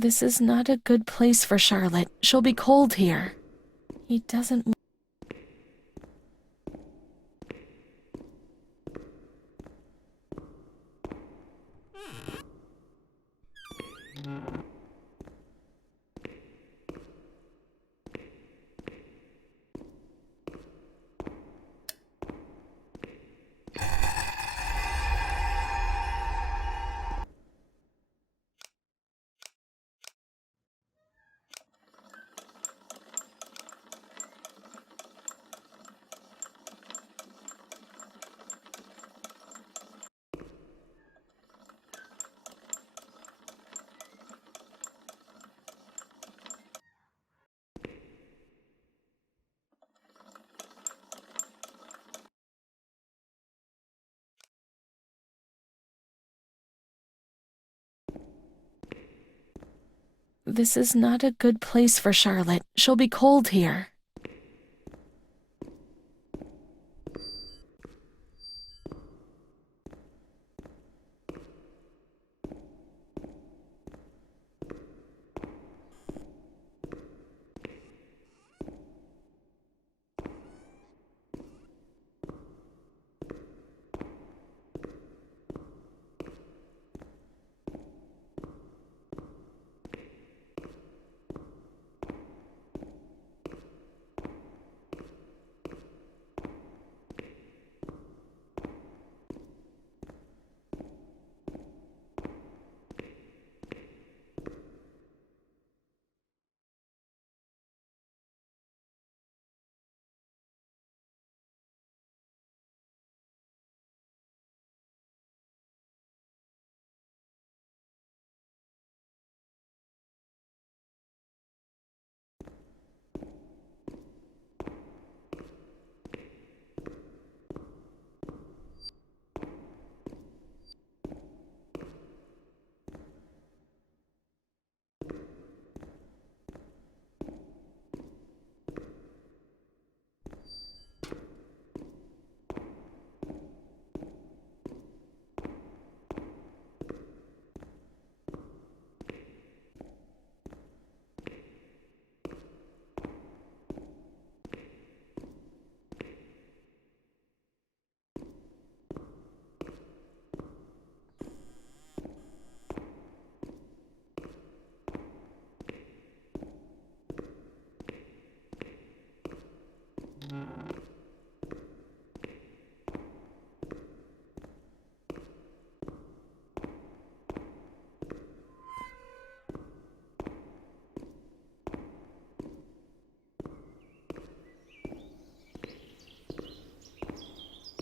This is not a good place for Charlotte. She'll be cold here. He doesn't... This is not a good place for Charlotte. She'll be cold here.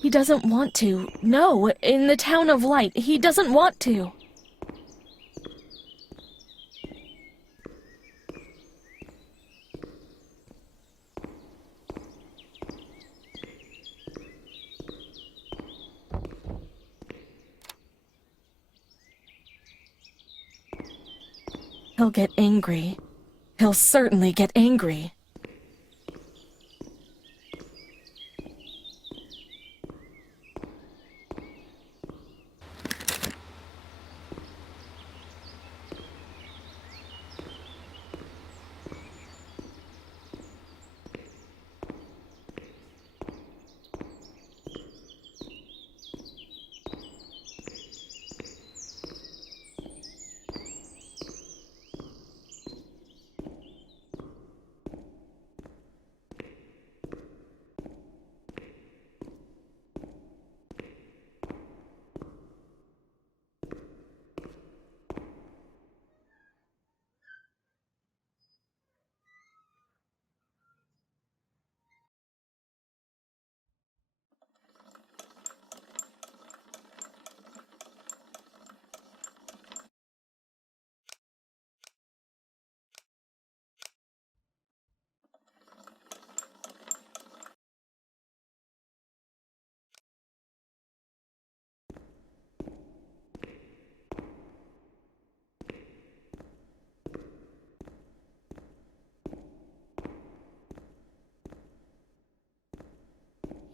He doesn't want to. No, in the town of light, he doesn't want to. He'll get angry. He'll certainly get angry.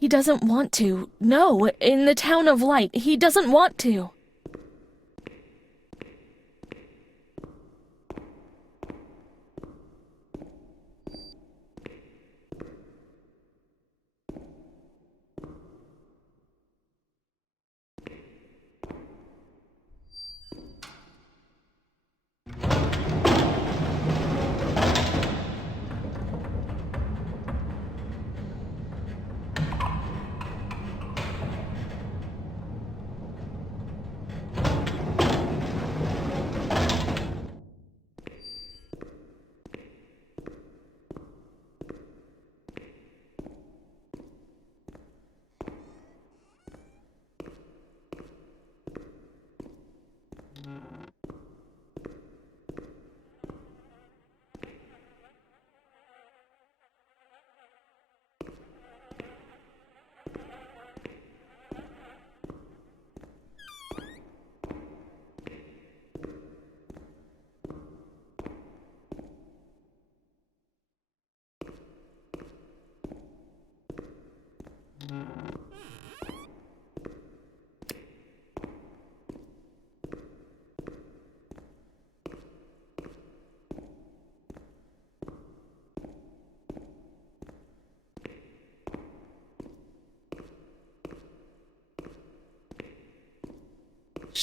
He doesn't want to. No, in the town of light, he doesn't want to.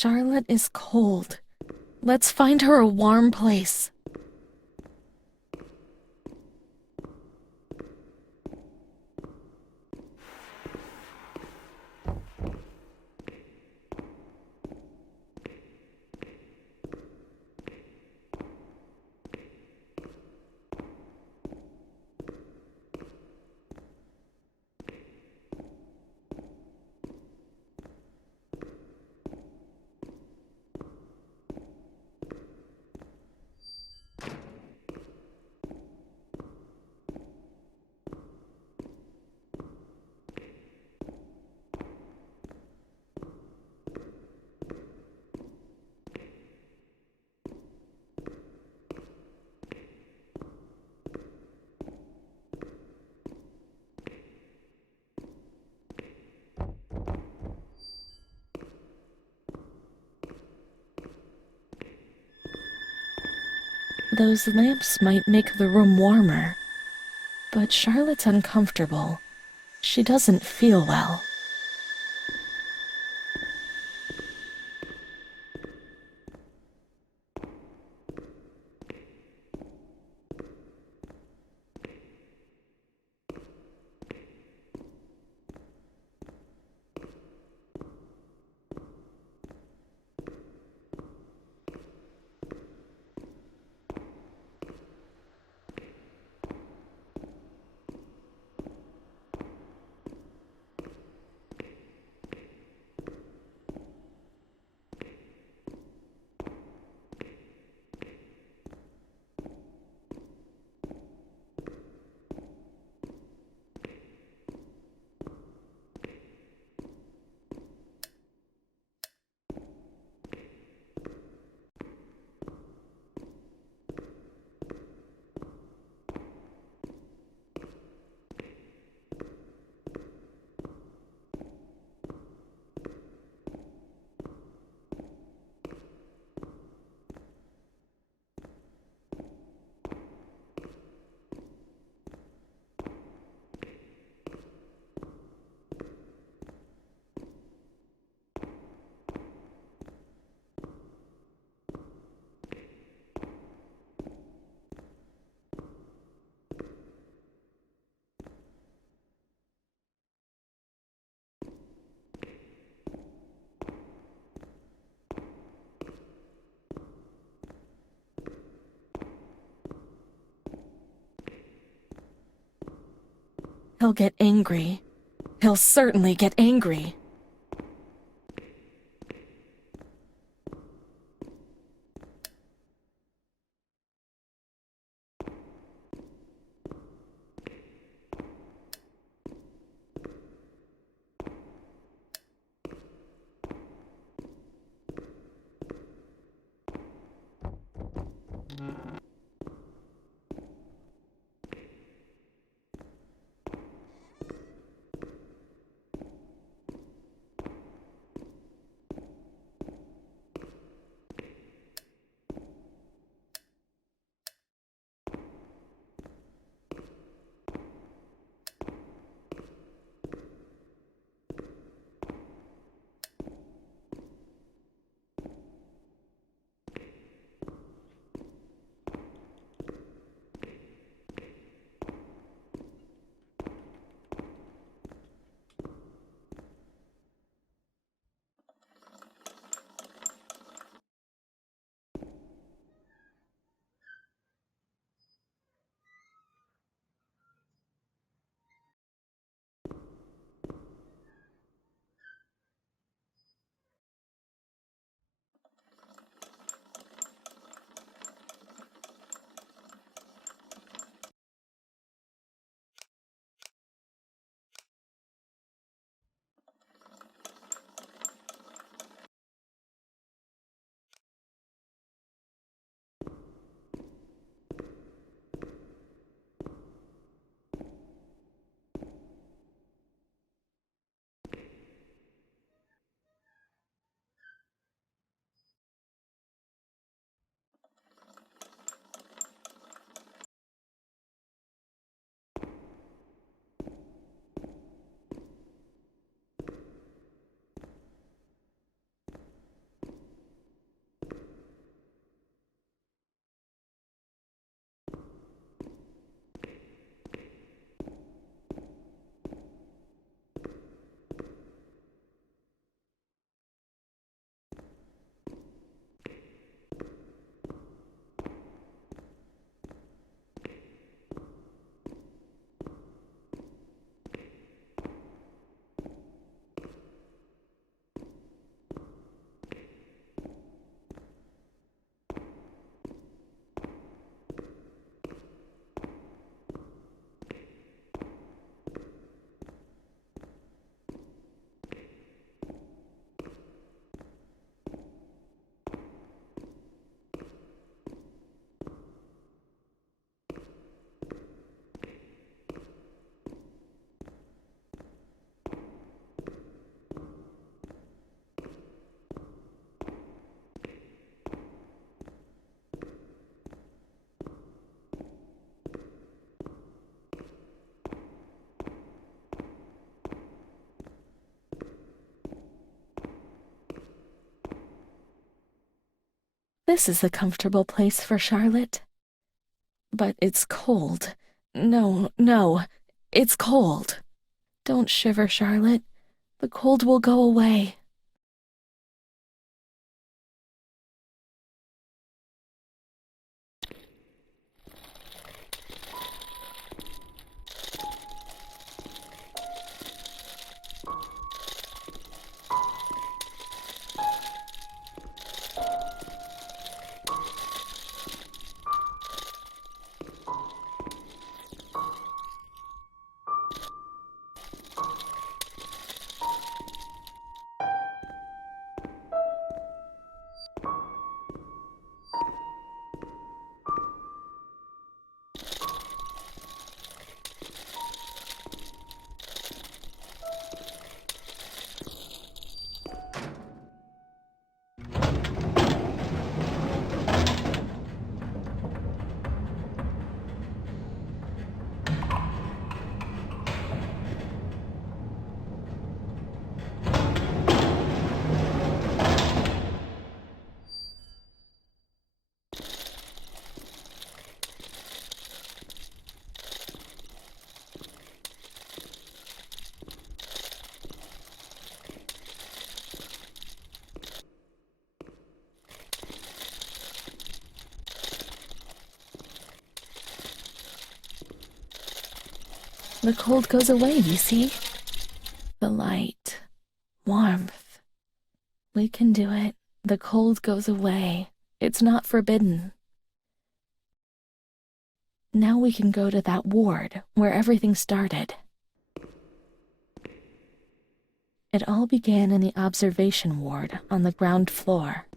Charlotte is cold. Let's find her a warm place. Those lamps might make the room warmer, but Charlotte's uncomfortable. She doesn't feel well. He'll get angry. He'll certainly get angry. This is a comfortable place for Charlotte. But it's cold. No, no, it's cold. Don't shiver, Charlotte. The cold will go away. The cold goes away, you see? The light, warmth. We can do it. The cold goes away. It's not forbidden. Now we can go to that ward where everything started. It all began in the observation ward on the ground floor.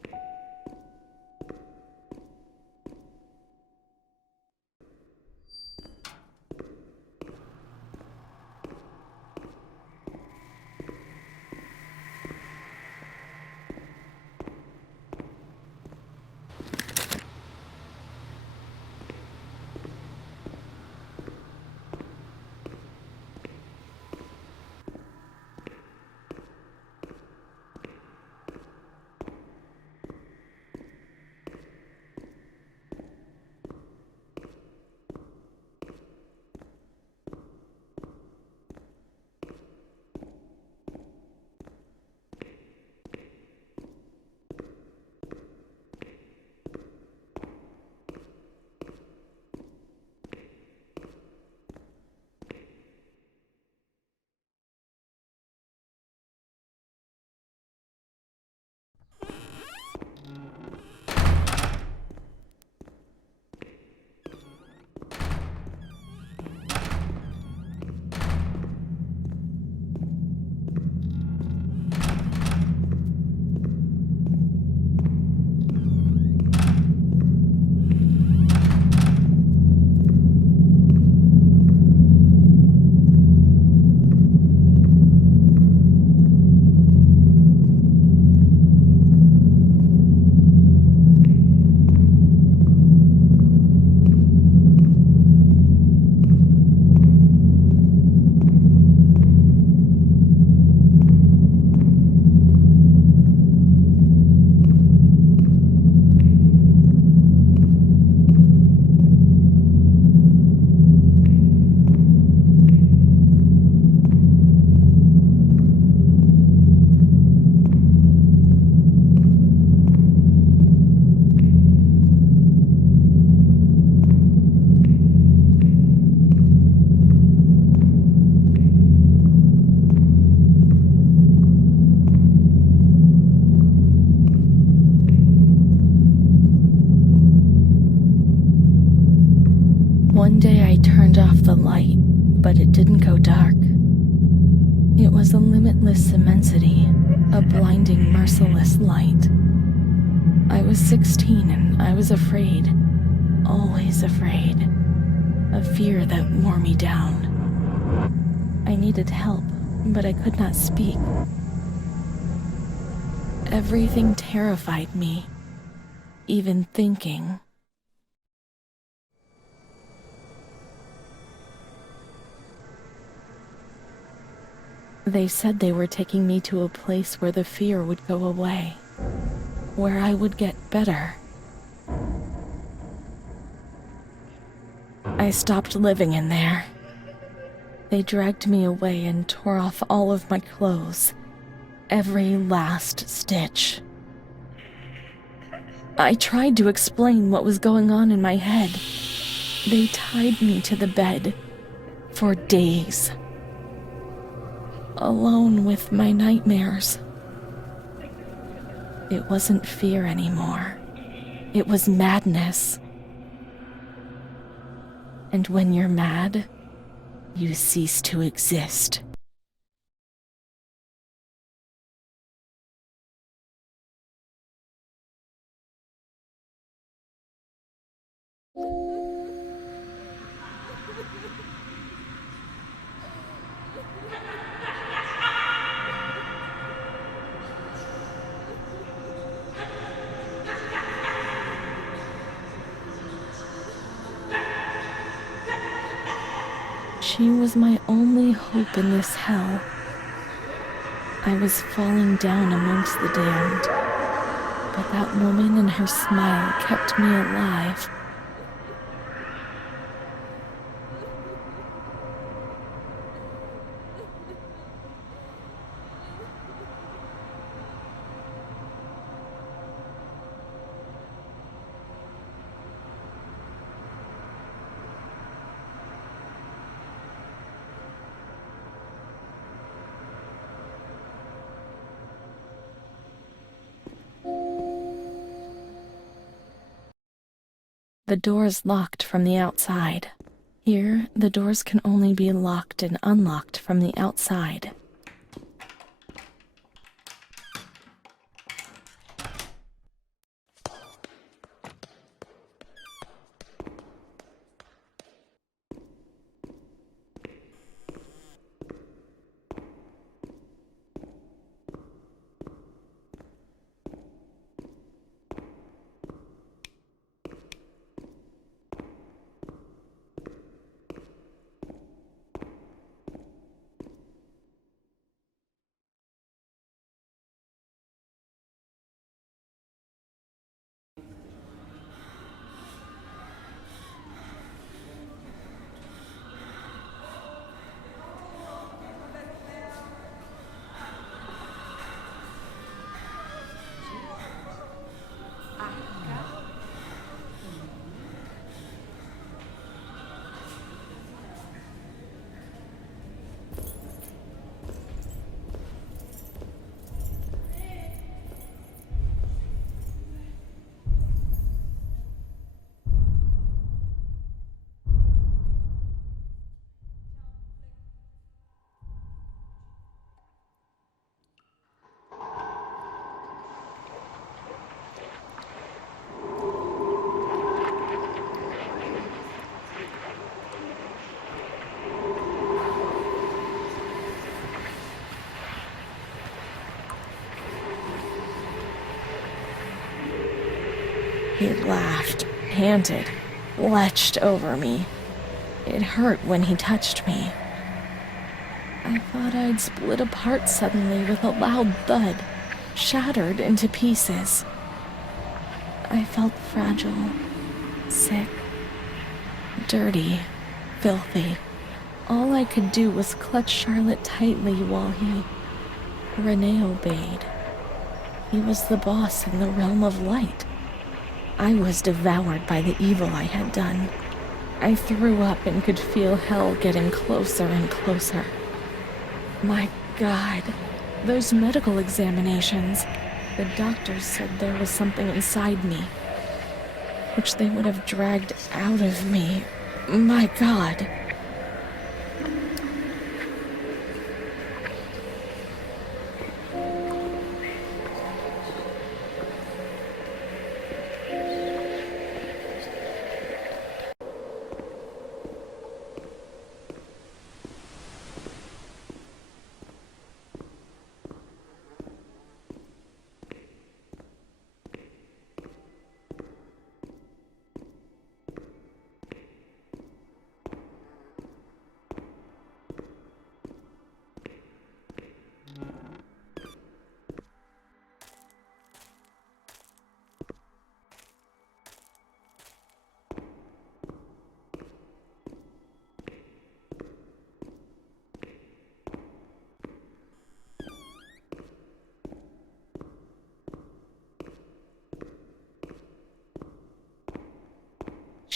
One day I turned off the light, but it didn't go dark. It was a limitless immensity, a blinding, merciless light. I was 16 and I was afraid, always afraid, a fear that wore me down. I needed help, but I could not speak. Everything terrified me, even thinking. They said they were taking me to a place where the fear would go away, where I would get better. I stopped living in there. They dragged me away and tore off all of my clothes. Every last stitch. I tried to explain what was going on in my head. They tied me to the bed for days. Alone with my nightmares. It wasn't fear anymore. It was madness. And when you're mad, you cease to exist. She was my only hope in this hell. I was falling down amongst the damned, but that woman and her smile kept me alive. The door's locked from the outside. Here, the doors can only be locked and unlocked from the outside. He laughed, panted, lurched over me. It hurt when he touched me. I thought I'd split apart suddenly with a loud thud, shattered into pieces. I felt fragile, sick, dirty, filthy. All I could do was clutch Charlotte tightly while Renée obeyed. He was the boss in the realm of light. I was devoured by the evil I had done. I threw up and could feel hell getting closer and closer. My God, those medical examinations. The doctors said there was something inside me, which they would have dragged out of me. My God.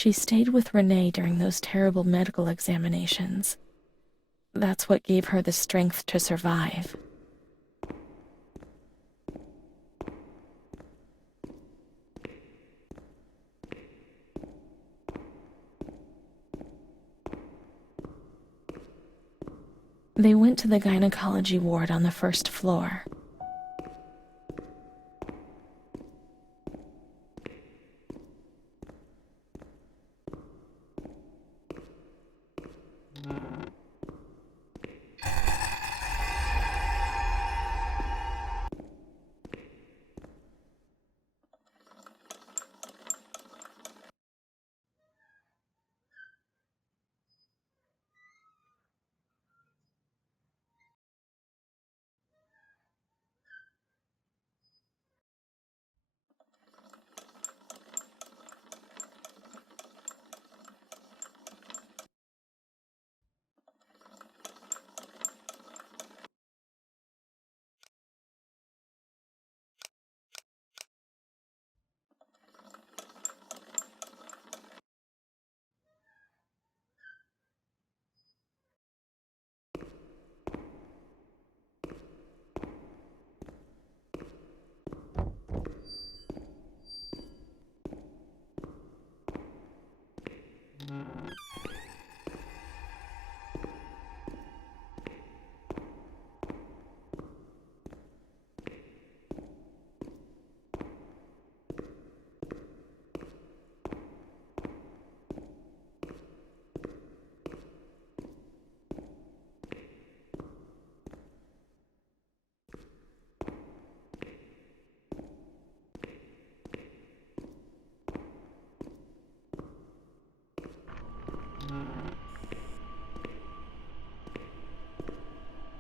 She stayed with Renée during those terrible medical examinations. That's what gave her the strength to survive. They went to the gynecology ward on the first floor.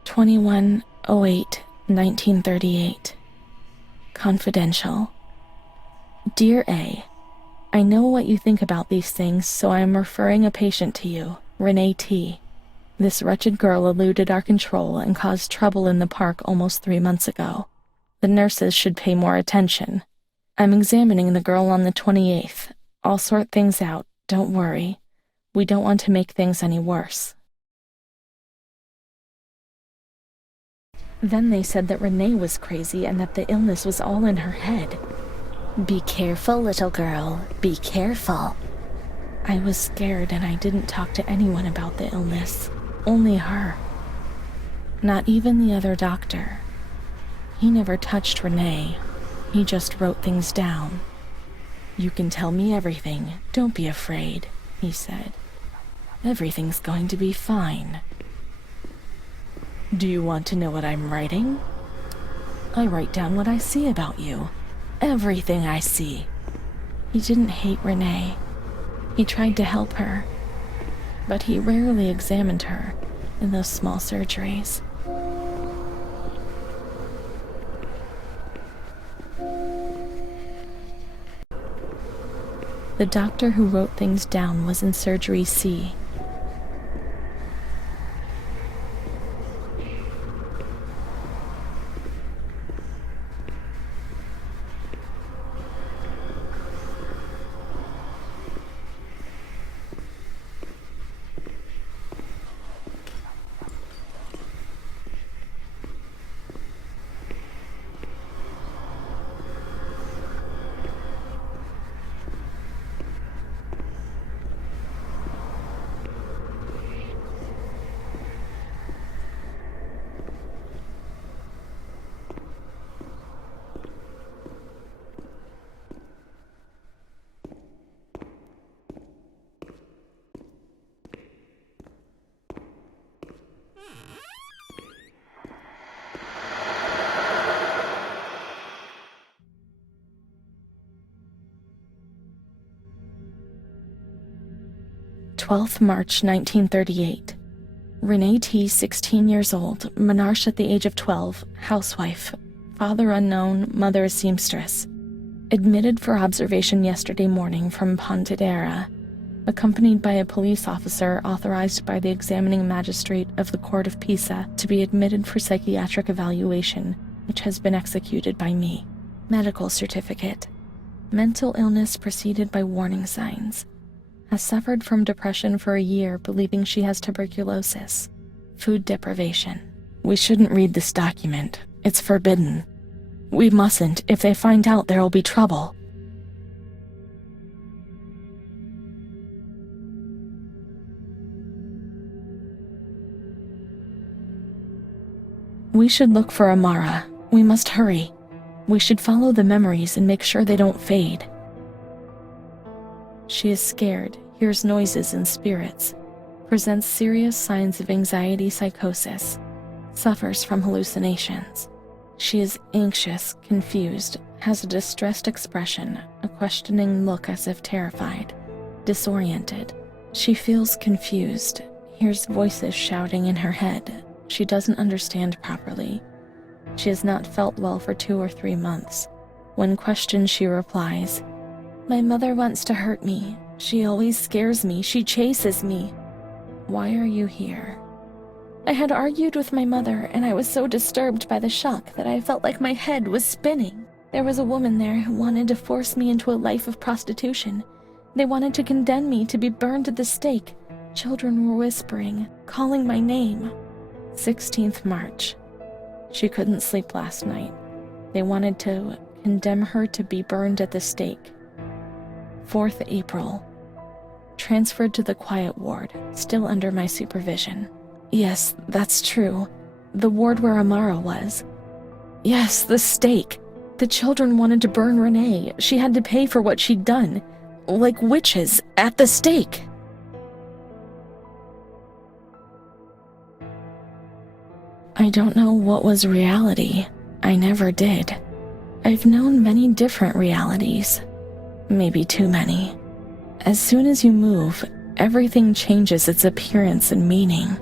(21/08/1938). Confidential. Dear A, I know what you think about these things, so I am referring a patient to you, Renée T. This wretched girl eluded our control and caused trouble in the park almost 3 months ago. The nurses should pay more attention. I'm examining the girl on the 28th. I'll sort things out, don't worry. We don't want to make things any worse. Then they said that Renée was crazy and that the illness was all in her head. Be careful, little girl. Be careful. I was scared and I didn't talk to anyone about the illness. Only her. Not even the other doctor. He never touched Renée. He just wrote things down. You can tell me everything. Don't be afraid, he said. Everything's going to be fine. Do you want to know what I'm writing? I write down what I see about you. Everything I see. He didn't hate Renée. He tried to help her. But he rarely examined her in those small surgeries. The doctor who wrote things down was in surgery C. March 12, 1938. Renée T., 16 years old, menarche at the age of 12, housewife, father unknown, mother a seamstress. Admitted for observation yesterday morning from Pontedera, accompanied by a police officer authorized by the examining magistrate of the Court of Pisa to be admitted for psychiatric evaluation, which has been executed by me. Medical certificate. Mental illness preceded by warning signs. has suffered from depression for a year, believing she has tuberculosis. Food deprivation. We shouldn't read this document. It's forbidden. We mustn't. If they find out, there will be trouble. We should look for Amara. We must hurry. We should follow the memories and make sure they don't fade. She is scared, hears noises and spirits, presents serious signs of anxiety psychosis, suffers from hallucinations. She is anxious, confused, has a distressed expression, a questioning look as if terrified, disoriented. She feels confused, hears voices shouting in her head. She doesn't understand properly. She has not felt well for 2 or 3 months. When questioned, she replies, "My mother wants to hurt me. She always scares me. She chases me." Why are you here? I had argued with my mother, and I was so disturbed by the shock that I felt like my head was spinning. There was a woman there who wanted to force me into a life of prostitution. They wanted to condemn me to be burned at the stake. Children were whispering, calling my name. 16th March. She couldn't sleep last night. They wanted to condemn her to be burned at the stake. 4th April. Transferred to the quiet ward, still under my supervision. Yes, that's true. The ward where Amara was. Yes, the stake. The children wanted to burn Renée. She had to pay for what she'd done. Like witches at the stake. I don't know what was reality. I never did. I've known many different realities. Maybe too many. As soon as you move, everything changes its appearance and meaning.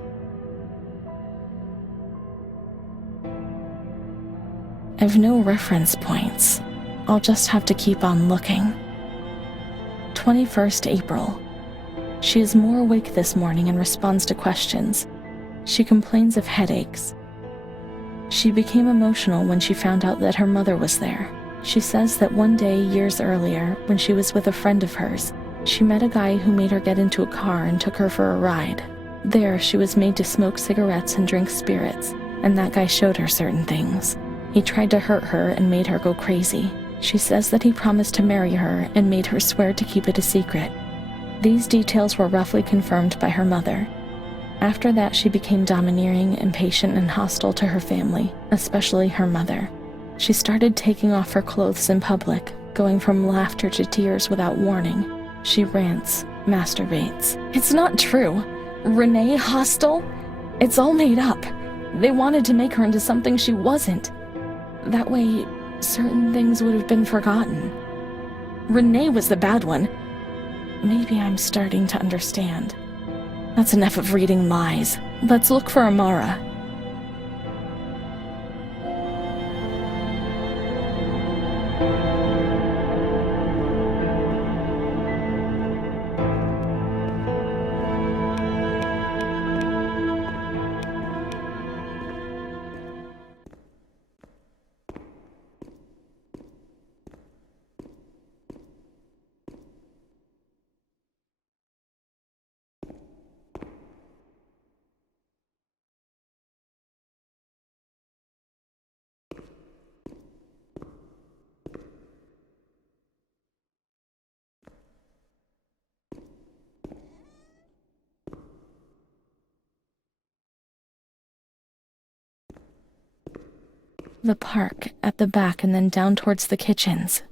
I've no reference points. I'll just have to keep on looking. 21st April. She is more awake this morning and responds to questions. She complains of headaches. She became emotional when she found out that her mother was there. She says that one day, years earlier, when she was with a friend of hers, she met a guy who made her get into a car and took her for a ride. There, she was made to smoke cigarettes and drink spirits, and that guy showed her certain things. He tried to hurt her and made her go crazy. She says that he promised to marry her and made her swear to keep it a secret. These details were roughly confirmed by her mother. After that, she became domineering, impatient, and hostile to her family, especially her mother. She started taking off her clothes in public, going from laughter to tears without warning. She rants, masturbates. It's not true. Renée hostile? It's all made up. They wanted to make her into something she wasn't. That way, certain things would have been forgotten. Renée was the bad one. Maybe I'm starting to understand. That's enough of reading lies. Let's look for Amara. The park, at the back, and then down towards the kitchens.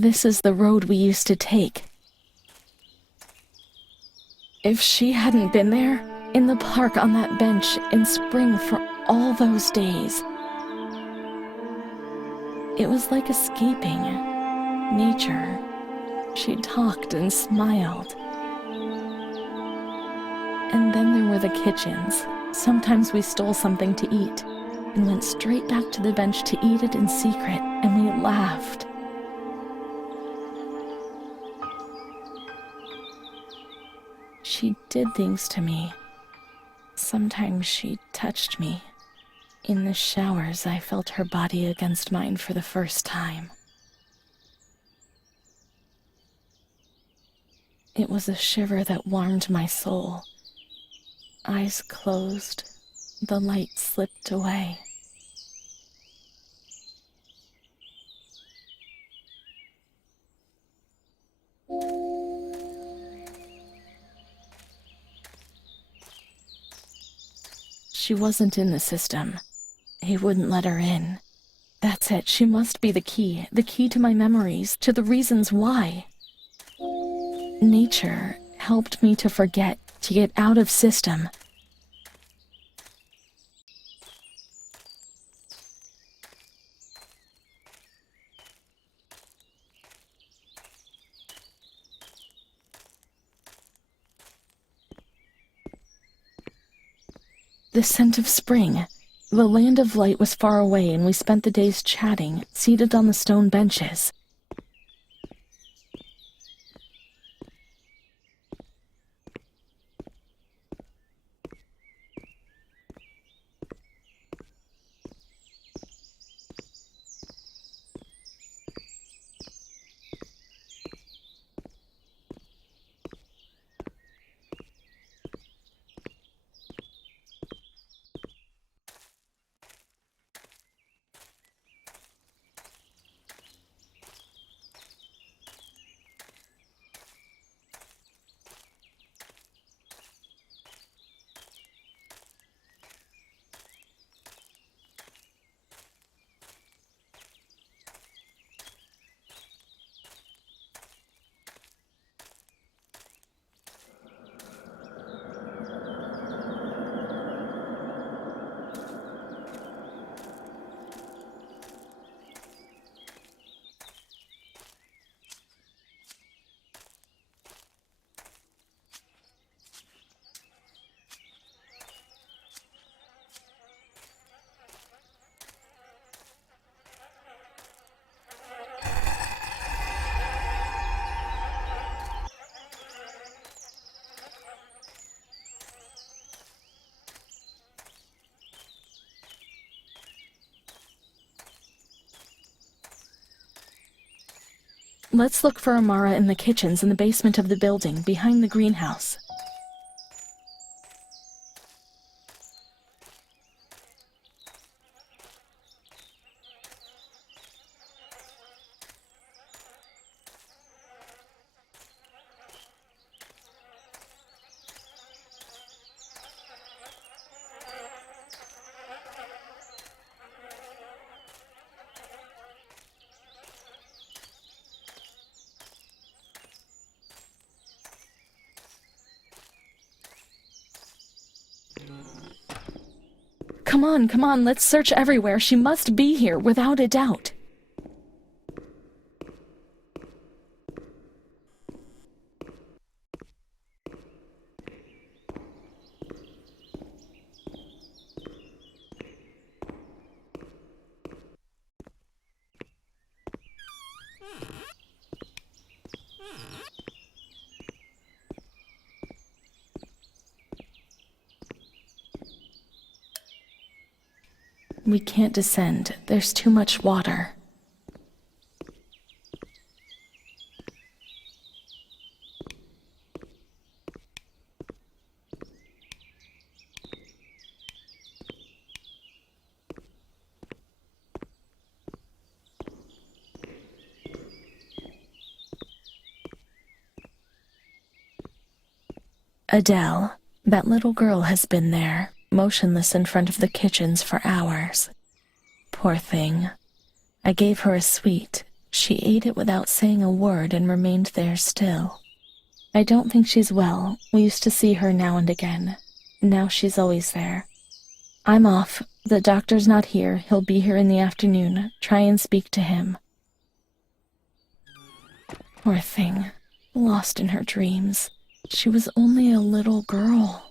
This is the road we used to take. If she hadn't been there, in the park on that bench in spring for all those days, it was like escaping nature. She talked and smiled. And then there were the kitchens. Sometimes we stole something to eat and went straight back to the bench to eat it in secret, and we laughed. She did things to me. Sometimes she touched me. In the showers, I felt her body against mine for the first time. It was a shiver that warmed my soul. Eyes closed, the light slipped away. She wasn't in the system. He wouldn't let her in. That's it, she must be the key to my memories, to the reasons why. Nature helped me to forget, to get out of system. The scent of spring. The land of light was far away, and we spent the days chatting, seated on the stone benches. Let's look for Amara in the kitchens in the basement of the building, behind the greenhouse. Come on, let's search everywhere. She must be here, without a doubt. We can't descend. There's too much water. Adele, that little girl has been there, motionless in front of the kitchens for hours. Poor thing. I gave her a sweet, She ate it without saying a word and remained there still. I don't think she's well. We used to see her now and again. Now she's always there. I'm off. The doctor's not here. He'll be here in the afternoon. Try and speak to him. Poor thing. Lost in her dreams. She was only a little girl.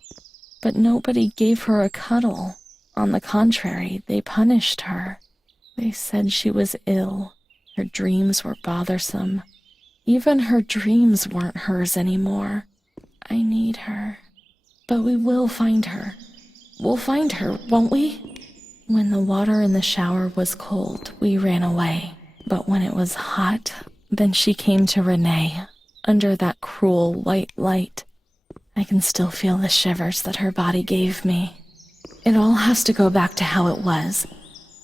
But nobody gave her a cuddle. On the contrary, they punished her. They said she was ill. Her dreams were bothersome. Even her dreams weren't hers anymore. I need her. But we will find her. We'll find her, won't we? When the water in the shower was cold, we ran away. But when it was hot, then she came to Renée, under that cruel white light. I can still feel the shivers that her body gave me. It all has to go back to how it was.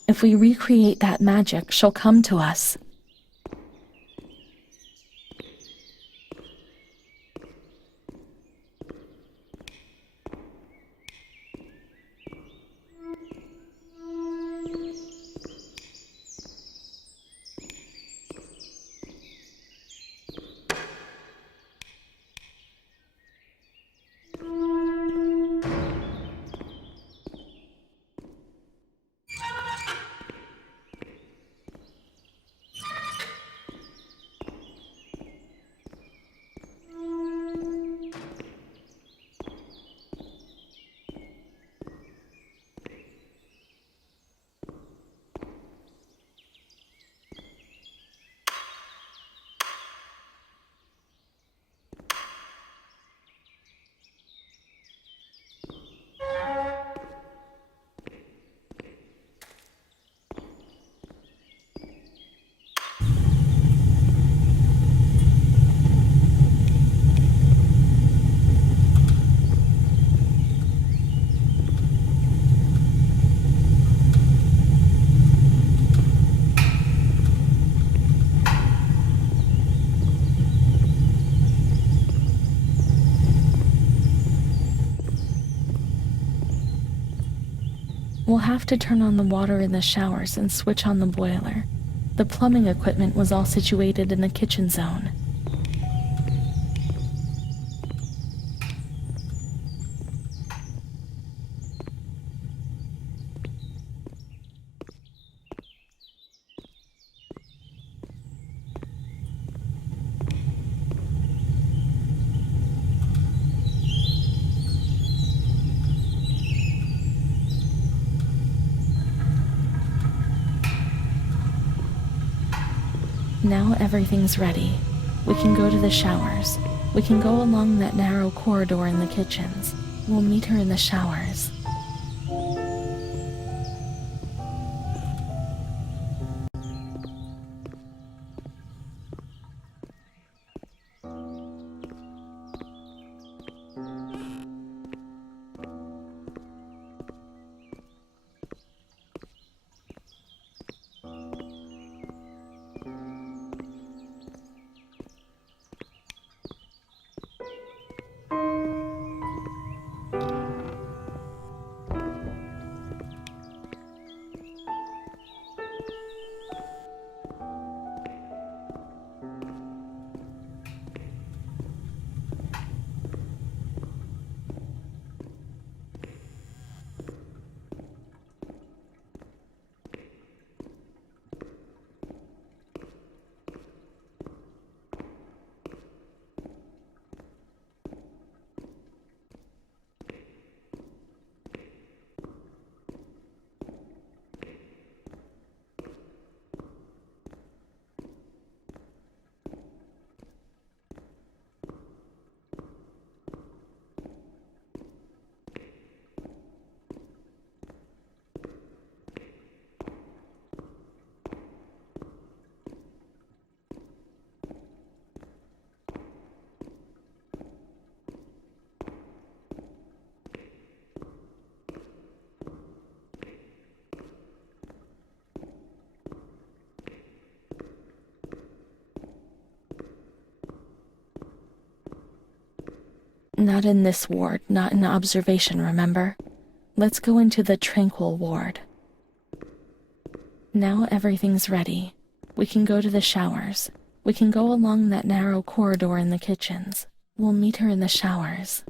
If we recreate that magic, she'll come to us. We'll have to turn on the water in the showers and switch on the boiler. The plumbing equipment was all situated in the kitchen zone. Now everything's ready. We can go to the showers. We can go along that narrow corridor in the kitchens. We'll meet her in the showers. Not in this ward, not in observation, remember? Let's go into the tranquil ward. Now everything's ready. We can go to the showers. We can go along that narrow corridor in the kitchens. We'll meet her in the showers.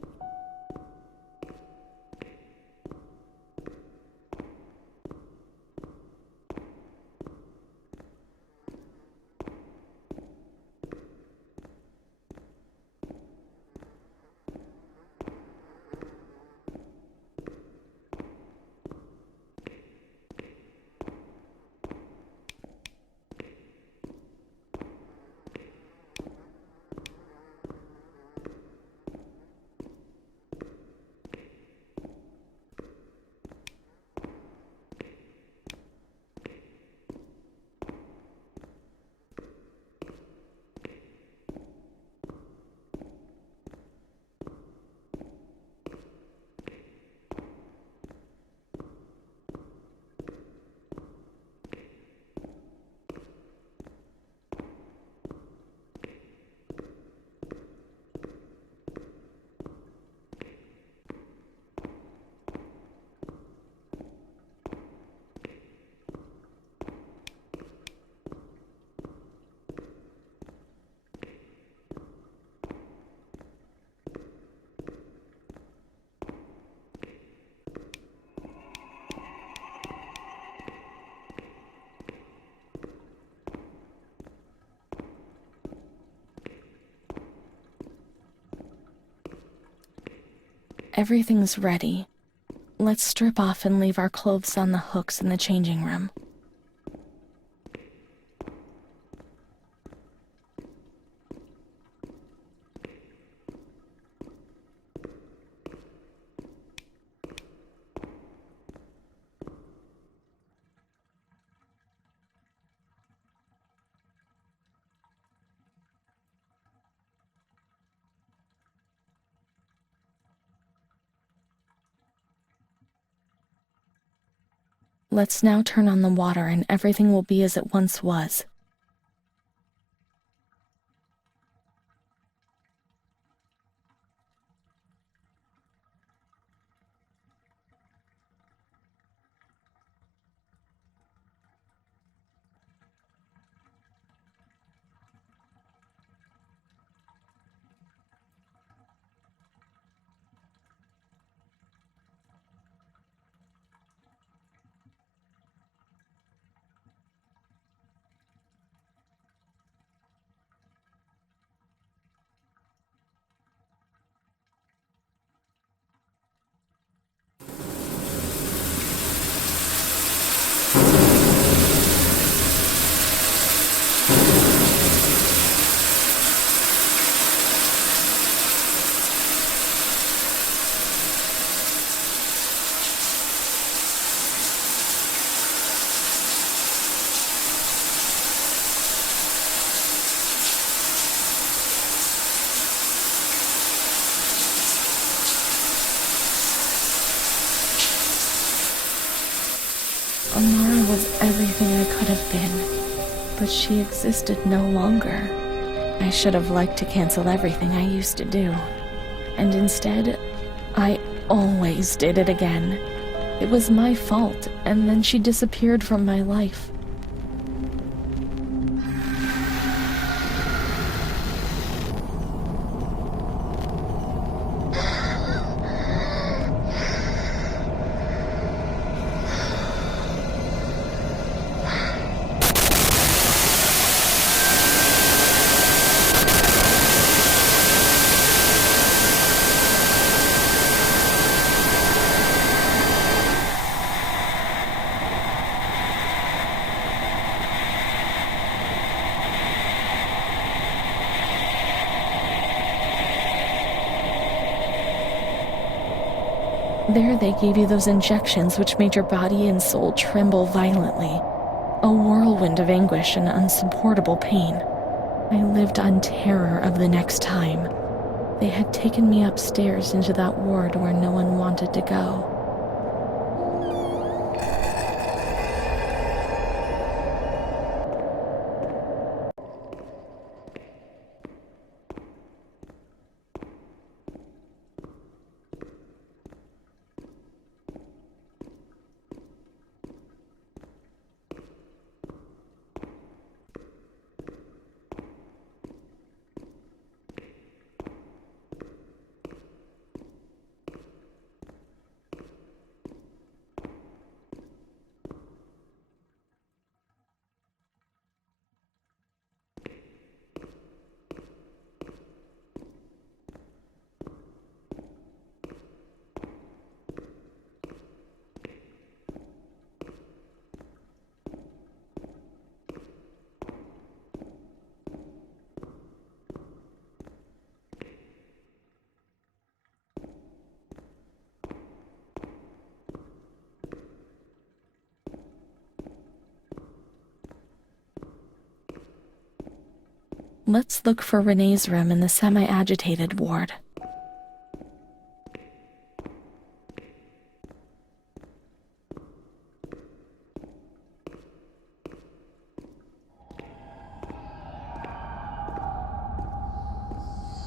Everything's ready. Let's strip off and leave our clothes on the hooks in the changing room. Let's now turn on the water and everything will be as it once was. Amara was everything I could have been, but she existed no longer. I should have liked to cancel everything I used to do, and instead, I always did it again. It was my fault, and then she disappeared from my life. There they gave you those injections which made your body and soul tremble violently. A whirlwind of anguish and unsupportable pain. I lived on terror of the next time. They had taken me upstairs into that ward where no one wanted to go. Let's look for Renee's room in the semi-agitated ward.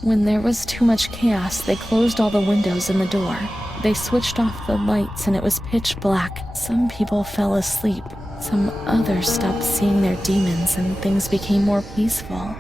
When there was too much chaos, they closed all the windows and the door. They switched off the lights and it was pitch black. Some people fell asleep. Some others stopped seeing their demons and things became more peaceful.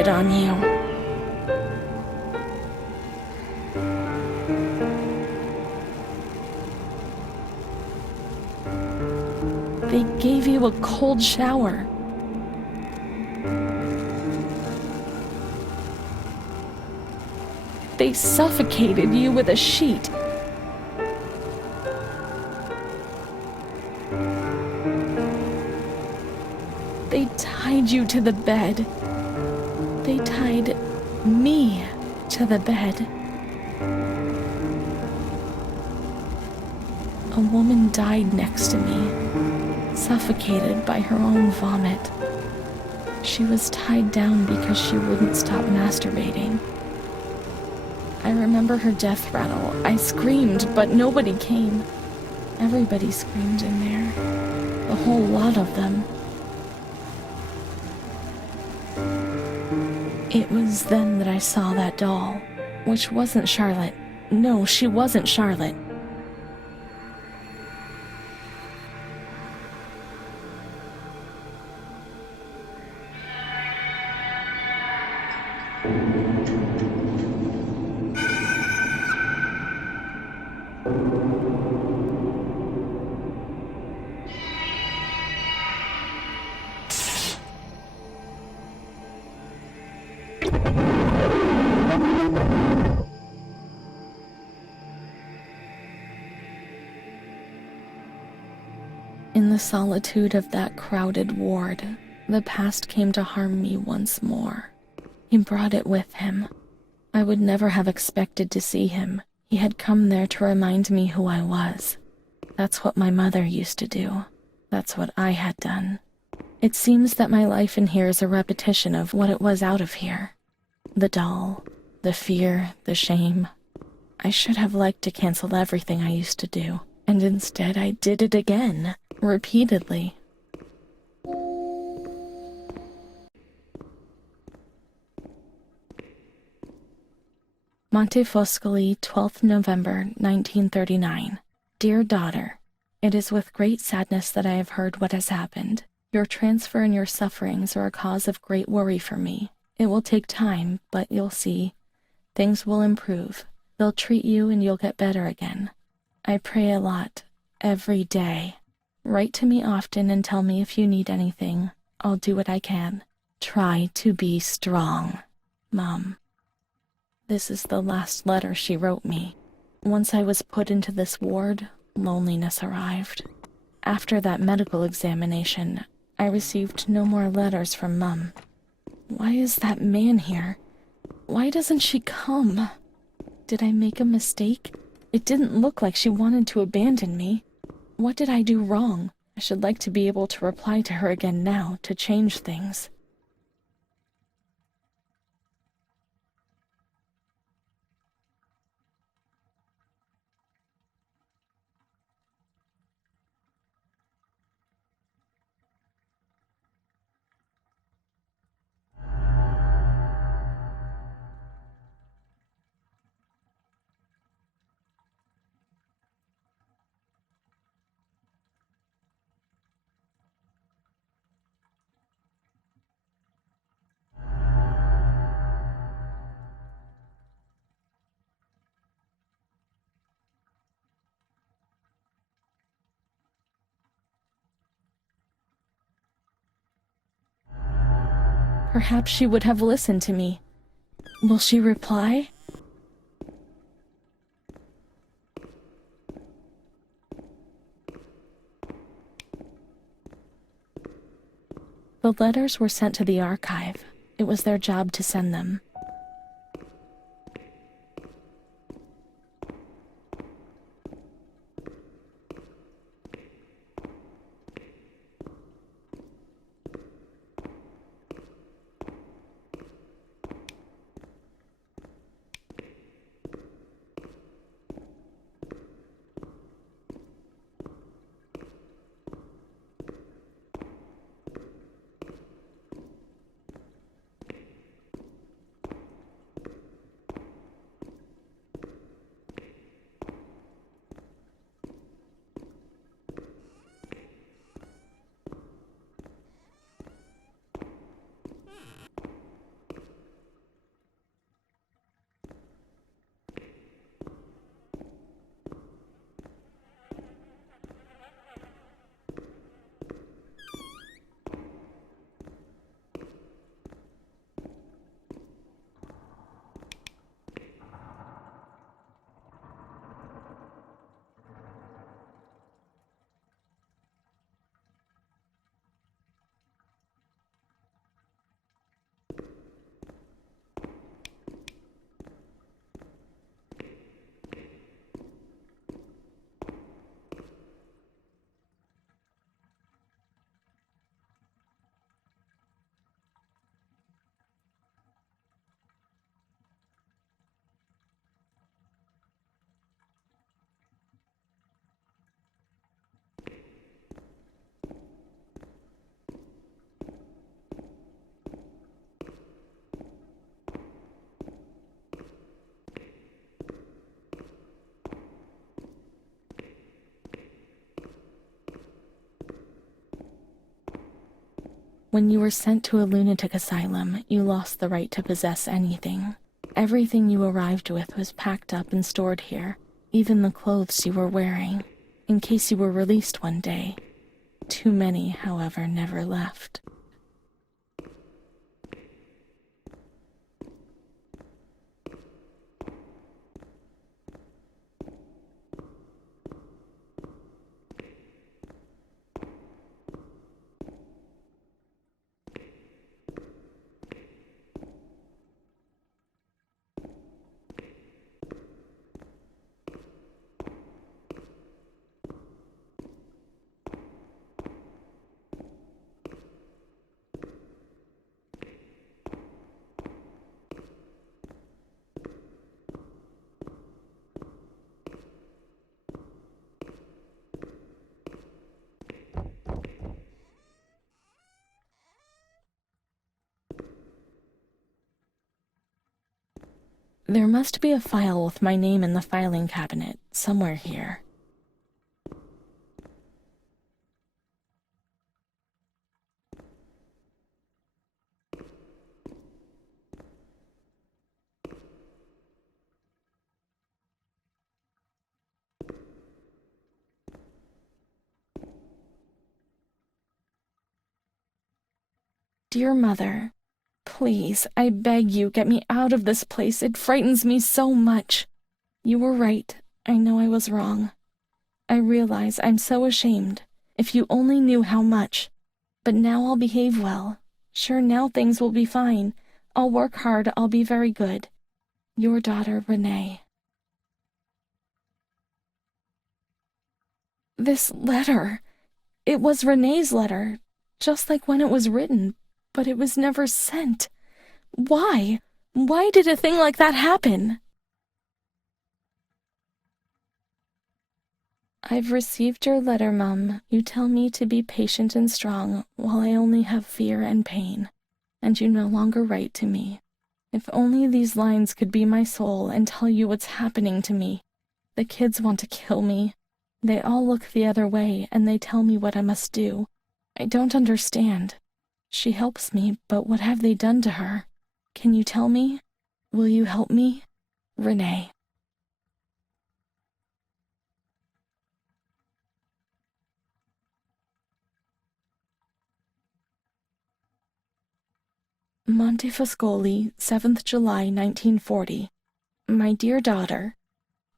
shit on you. They gave you a cold shower. They suffocated you with a sheet. They tied you to the bed. They tied me to the bed. A woman died next to me, suffocated by her own vomit. She was tied down because she wouldn't stop masturbating. I remember her death rattle. I screamed, but nobody came. Everybody screamed in there. The whole lot of them. It was then that I saw that doll, which wasn't Charlotte. No, she wasn't Charlotte. In the solitude of that crowded ward, the past came to harm me once more. He brought it with him. I would never have expected to see him. He had come there to remind me who I was. That's what my mother used to do. That's what I had done. It seems that my life in here is a repetition of what it was out of here. The doll, the fear, the shame. I should have liked to cancel everything I used to do, and instead I did it again, repeatedly. Montefoscoli, 12th November, 1939. Dear daughter, it is with great sadness that I have heard what has happened. Your transfer and your sufferings are a cause of great worry for me. It will take time, but you'll see. Things will improve. They'll treat you and you'll get better again. I pray a lot, every day. Write to me often and tell me if you need anything. I'll do what I can. Try to be strong, Mom. This is the last letter she wrote me. Once I was put into this ward, loneliness arrived. After that medical examination, I received no more letters from Mum. Why is that man here? Why doesn't she come? Did I make a mistake? It didn't look like she wanted to abandon me. What did I do wrong? I should like to be able to reply to her again now, to change things. Perhaps she would have listened to me. Will she reply? The letters were sent to the archive. It was their job to send them. When you were sent to a lunatic asylum, you lost the right to possess anything. Everything you arrived with was packed up and stored here, even the clothes you were wearing, in case you were released one day. Too many, however, never left. There must be a file with my name in the filing cabinet, somewhere here. Dear Mother, please, I beg you, get me out of this place. It frightens me so much. You were right. I know I was wrong. I realize I'm so ashamed. If you only knew how much. But now I'll behave well. Sure, now things will be fine. I'll work hard. I'll be very good. Your daughter, Renee. This letter. It was Renee's letter, just like when it was written, but it was never sent. Why? Why did a thing like that happen? I've received your letter, Mum. You tell me to be patient and strong, while I only have fear and pain, and you no longer write to me. If only these lines could be my soul and tell you what's happening to me. The kids want to kill me. They all look the other way, and they tell me what I must do. I don't understand. She helps me, but what have they done to her? Can you tell me? Will you help me? Renee. Montefascoli, 7th July, 1940. My dear daughter,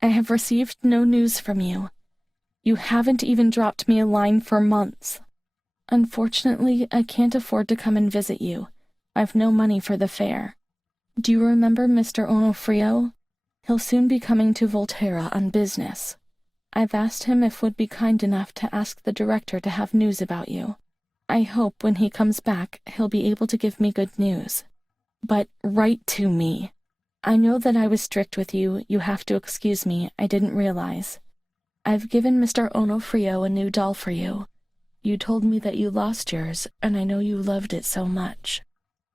I have received no news from you. You haven't even dropped me a line for months. Unfortunately, I can't afford to come and visit you. I've no money for the fare. Do you remember Mr. Onofrio? He'll soon be coming to Volterra on business. I've asked him if would be kind enough to ask the director to have news about you. I hope when he comes back, he'll be able to give me good news. But write to me. I know that I was strict with you. You have to excuse me. I didn't realize. I've given Mr. Onofrio a new doll for you. You told me that you lost yours, and I know you loved it so much.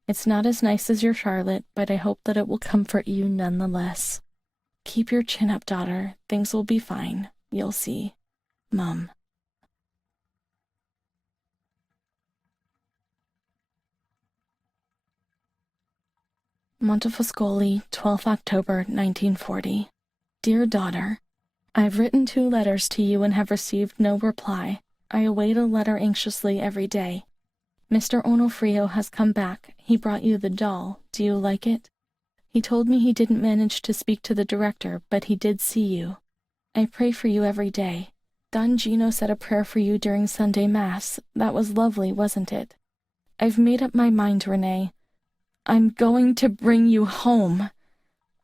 It's not as nice as your Charlotte, but I hope that it will comfort you nonetheless. Keep your chin up, daughter. Things will be fine. You'll see. Mom. Montefascoli, 12th October, 1940. Dear daughter, I've written 2 letters to you and have received no reply. I await a letter anxiously every day. Mr. Onofrio has come back. He brought you the doll. Do you like it? He told me he didn't manage to speak to the director, but he did see you. I pray for you every day. Don Gino said a prayer for you during Sunday Mass. That was lovely, wasn't it? I've made up my mind, Renee. I'm going to bring you home.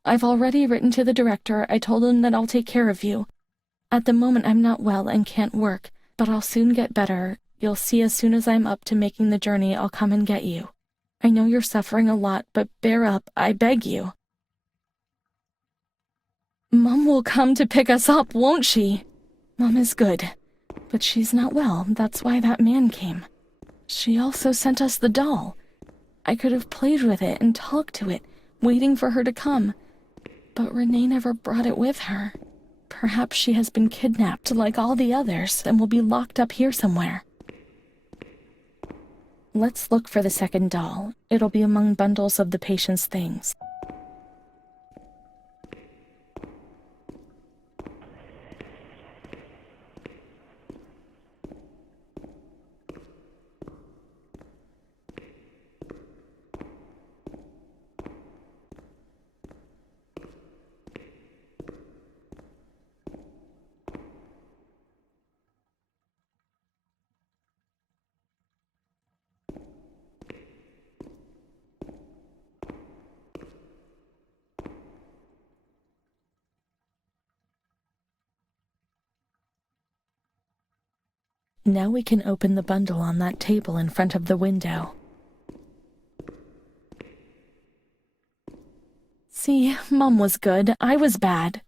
I've already written to the director. I told him that I'll take care of you. At the moment I'm not well and can't work, but I'll soon get better. You'll see as soon as I'm up to making the journey, I'll come and get you. I know you're suffering a lot, but bear up, I beg you. Mom will come to pick us up, won't she? Mom is good, but she's not well. That's why that man came. She also sent us the doll. I could have played with it and talked to it, waiting for her to come. But Renee never brought it with her. Perhaps she has been kidnapped like all the others and will be locked up here somewhere. Let's look for the second doll. It'll be among bundles of the patient's things. Now we can open the bundle on that table in front of the window. See, Mom was good. I was bad.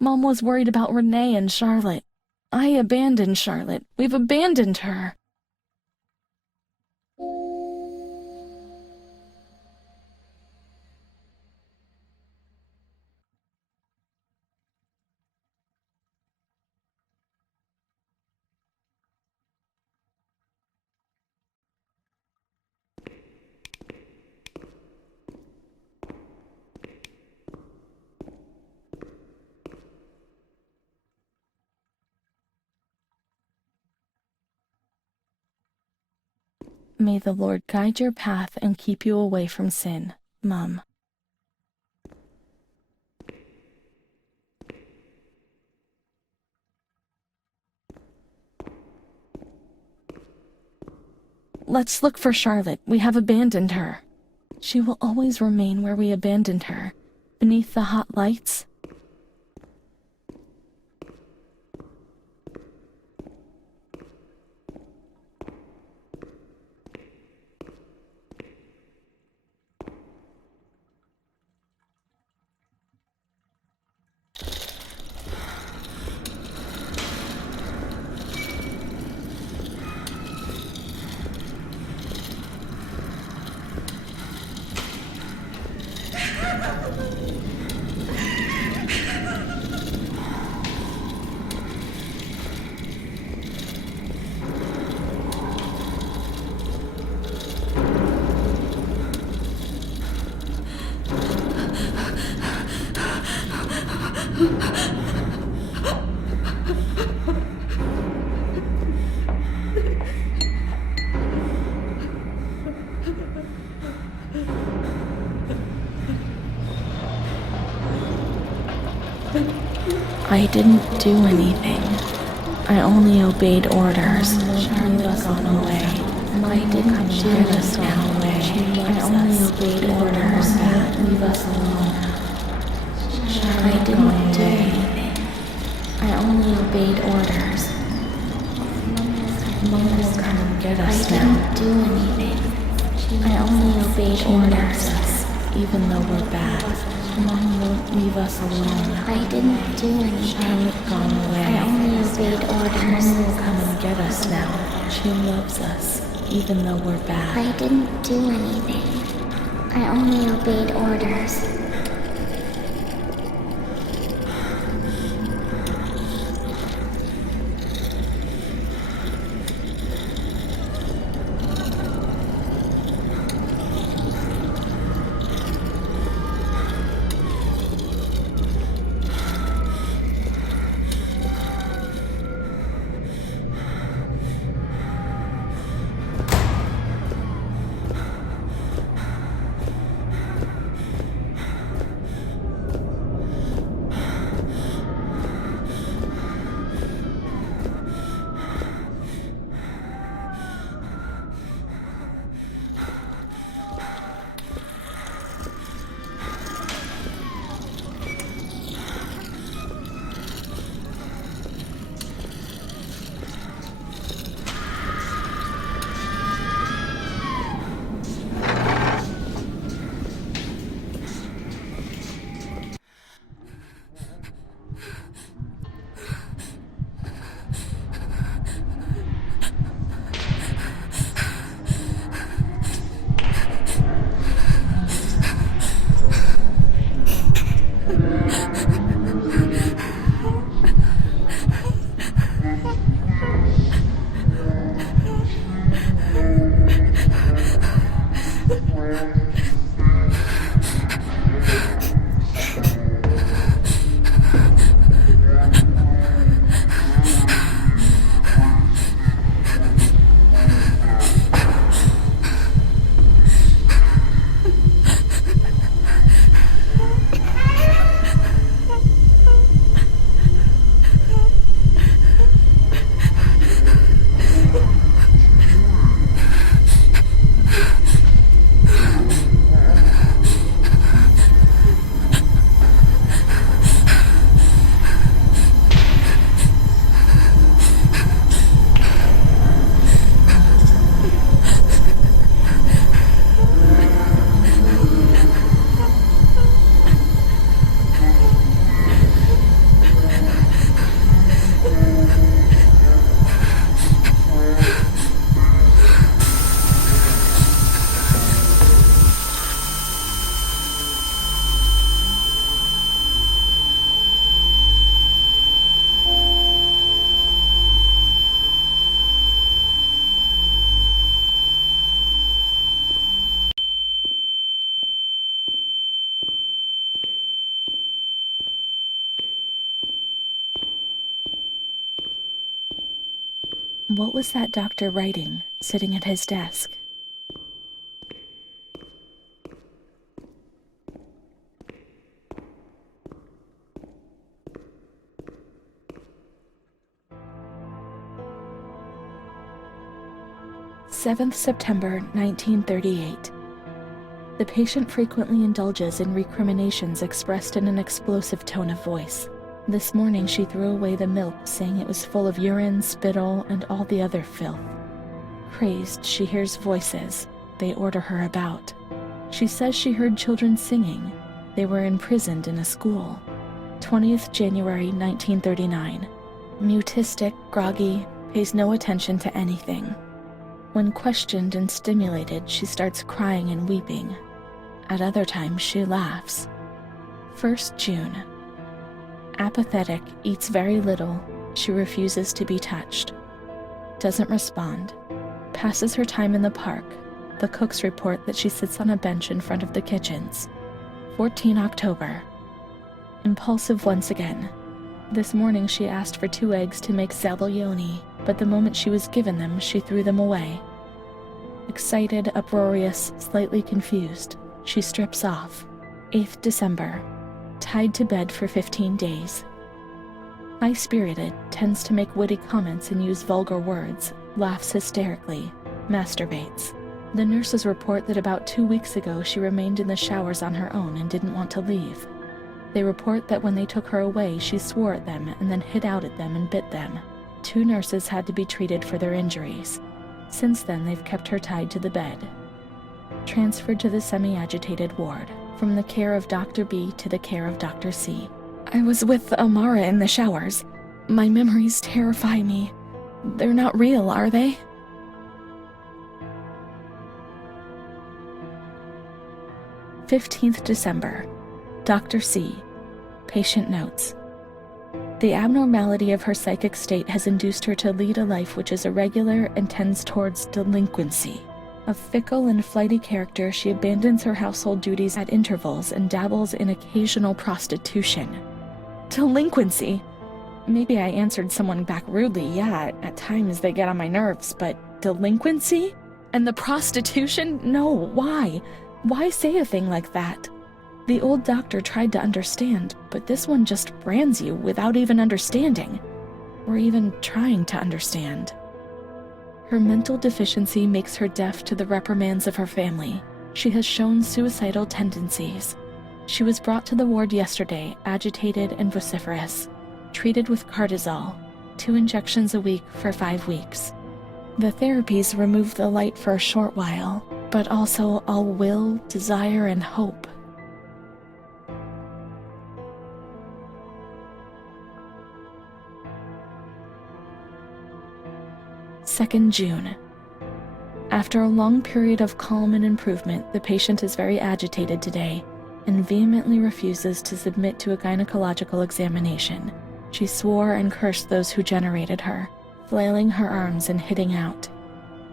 Mom was worried about Renee and Charlotte. I abandoned Charlotte. We've abandoned her. May the Lord guide your path and keep you away from sin, Mom. Let's look for Charlotte. We have abandoned her. She will always remain where we abandoned her, beneath the hot lights. I didn't do anything. I only obeyed orders. Leave us on away. I didn't do this now. I only obeyed orders. Leave us alone. I didn't do anything. I only obeyed orders. Mom will come and get us now. I didn't do anything. I only obeyed orders. Even though we're bad. Mom won't leave us alone. I didn't do anything. Charlotte gone away. I only obeyed orders. Mom will come and get us now. She loves us, even though we're bad. I didn't do anything. I only obeyed orders. What was that doctor writing, sitting at his desk? September 1938. The patient frequently indulges in recriminations expressed in an explosive tone of voice. This morning she threw away the milk, saying it was full of urine, spittle, and all the other filth. Crazed, she hears voices. They order her about. She says she heard children singing. They were imprisoned in a school. 20th January 1939. Mutistic, groggy, pays no attention to anything. When questioned and stimulated, she starts crying and weeping. At other times, she laughs. 1st June. Apathetic, eats very little. She refuses to be touched. Doesn't respond. Passes her time in the park. The cooks report that she sits on a bench in front of the kitchens. 14 October. Impulsive once again. This morning she asked for 2 eggs to make zabaione, but the moment she was given them, she threw them away. Excited, uproarious, slightly confused, she strips off. 8th December. Tied to bed for 15 days. High-spirited, tends to make witty comments and use vulgar words, laughs hysterically, masturbates. The nurses report that about 2 weeks ago she remained in the showers on her own and didn't want to leave. They report that when they took her away, she swore at them and then hit out at them and bit them. 2 nurses had to be treated for their injuries. Since then, they've kept her tied to the bed. Transferred to the semi-agitated ward, from the care of Dr. B to the care of Dr. C. I was with Amara in the showers. My memories terrify me. They're not real, are they? "15th December. Dr. C. Patient notes. The abnormality of her psychic state has induced her to lead a life which is irregular and tends towards delinquency. A fickle and flighty character, she abandons her household duties at intervals and dabbles in occasional prostitution. Delinquency? Maybe I answered someone back rudely. Yeah, at times they get on my nerves, but delinquency? And the prostitution? No, why? Why say a thing like that? The old doctor tried to understand, but this one just brands you without even understanding, or even trying to understand. Her mental deficiency makes her deaf to the reprimands of her family. She has shown suicidal tendencies. She was brought to the ward yesterday, agitated and vociferous, treated with cortisol, 2 injections a week for 5 weeks. The therapies remove the light for a short while, but also all will, desire, and hope. June 2. After a long period of calm and improvement, the patient is very agitated today and vehemently refuses to submit to a gynecological examination. She swore and cursed those who generated her, flailing her arms and hitting out.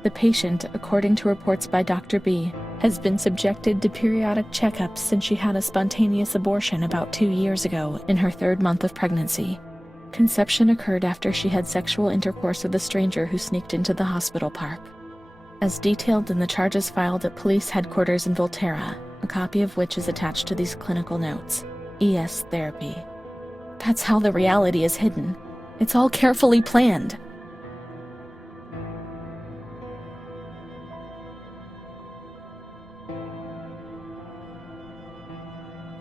The patient, according to reports by Dr. B, has been subjected to periodic checkups since she had a spontaneous abortion about 2 years ago in her 3rd month of pregnancy. Conception occurred after she had sexual intercourse with a stranger who sneaked into the hospital park. As detailed in the charges filed at police headquarters in Volterra, a copy of which is attached to these clinical notes. ES therapy. That's how the reality is hidden. It's all carefully planned.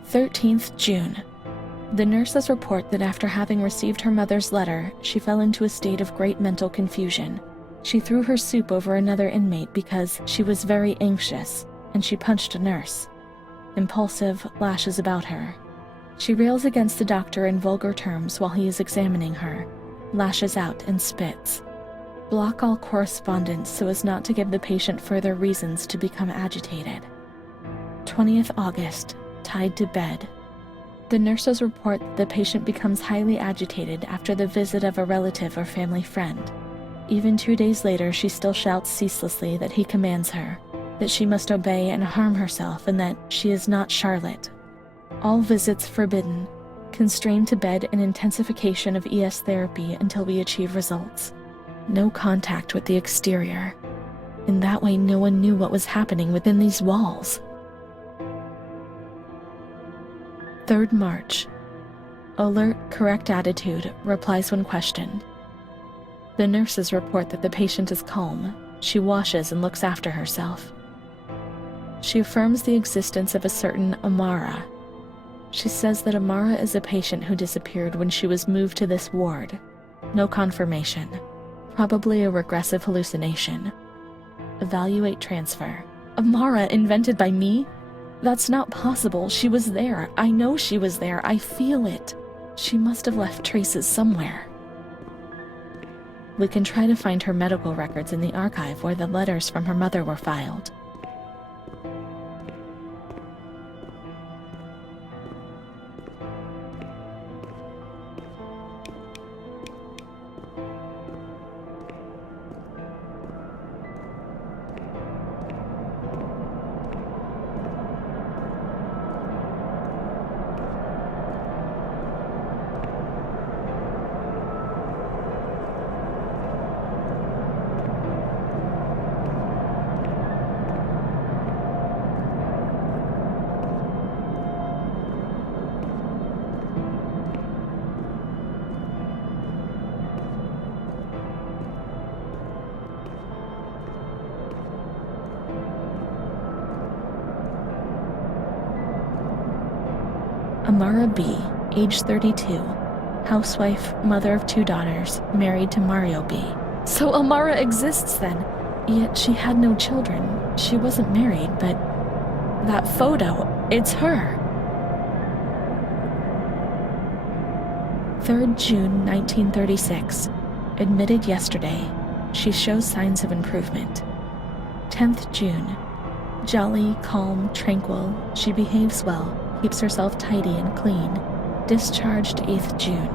June 13th. The nurses report that after having received her mother's letter, she fell into a state of great mental confusion. She threw her soup over another inmate because she was very anxious, and she punched a nurse. Impulsive, lashes about her. She rails against the doctor in vulgar terms while he is examining her, lashes out and spits. Block all correspondence so as not to give the patient further reasons to become agitated. 20th August, tied to bed. The nurses report that the patient becomes highly agitated after the visit of a relative or family friend. Even 2 days later, she still shouts ceaselessly that he commands her, that she must obey and harm herself, and that she is not Charlotte. All visits forbidden, constrained to bed and intensification of ES therapy until we achieve results. no contact with the exterior. In that way, no one knew what was happening within these walls. 3rd March. Alert, correct attitude, replies when questioned. The nurses report that the patient is calm. She washes and looks after herself. She affirms the existence of a certain Amara. She says that Amara is a patient who disappeared when she was moved to this ward. No confirmation. Probably a regressive hallucination. Evaluate transfer. Amara invented by me? That's not possible. She was there. I know she was there. I feel it. She must have left traces somewhere. We can try to find her medical records in the archive where the letters from her mother were filed. Amara B., age 32, housewife, mother of 2 daughters, married to Mario B. So Amara exists then, yet she had no children. She wasn't married, but that photo, it's her. 3rd June 1936, admitted yesterday. She shows signs of improvement. 10th June, jolly, calm, tranquil, she behaves well. Keeps herself tidy and clean. Discharged 8th June.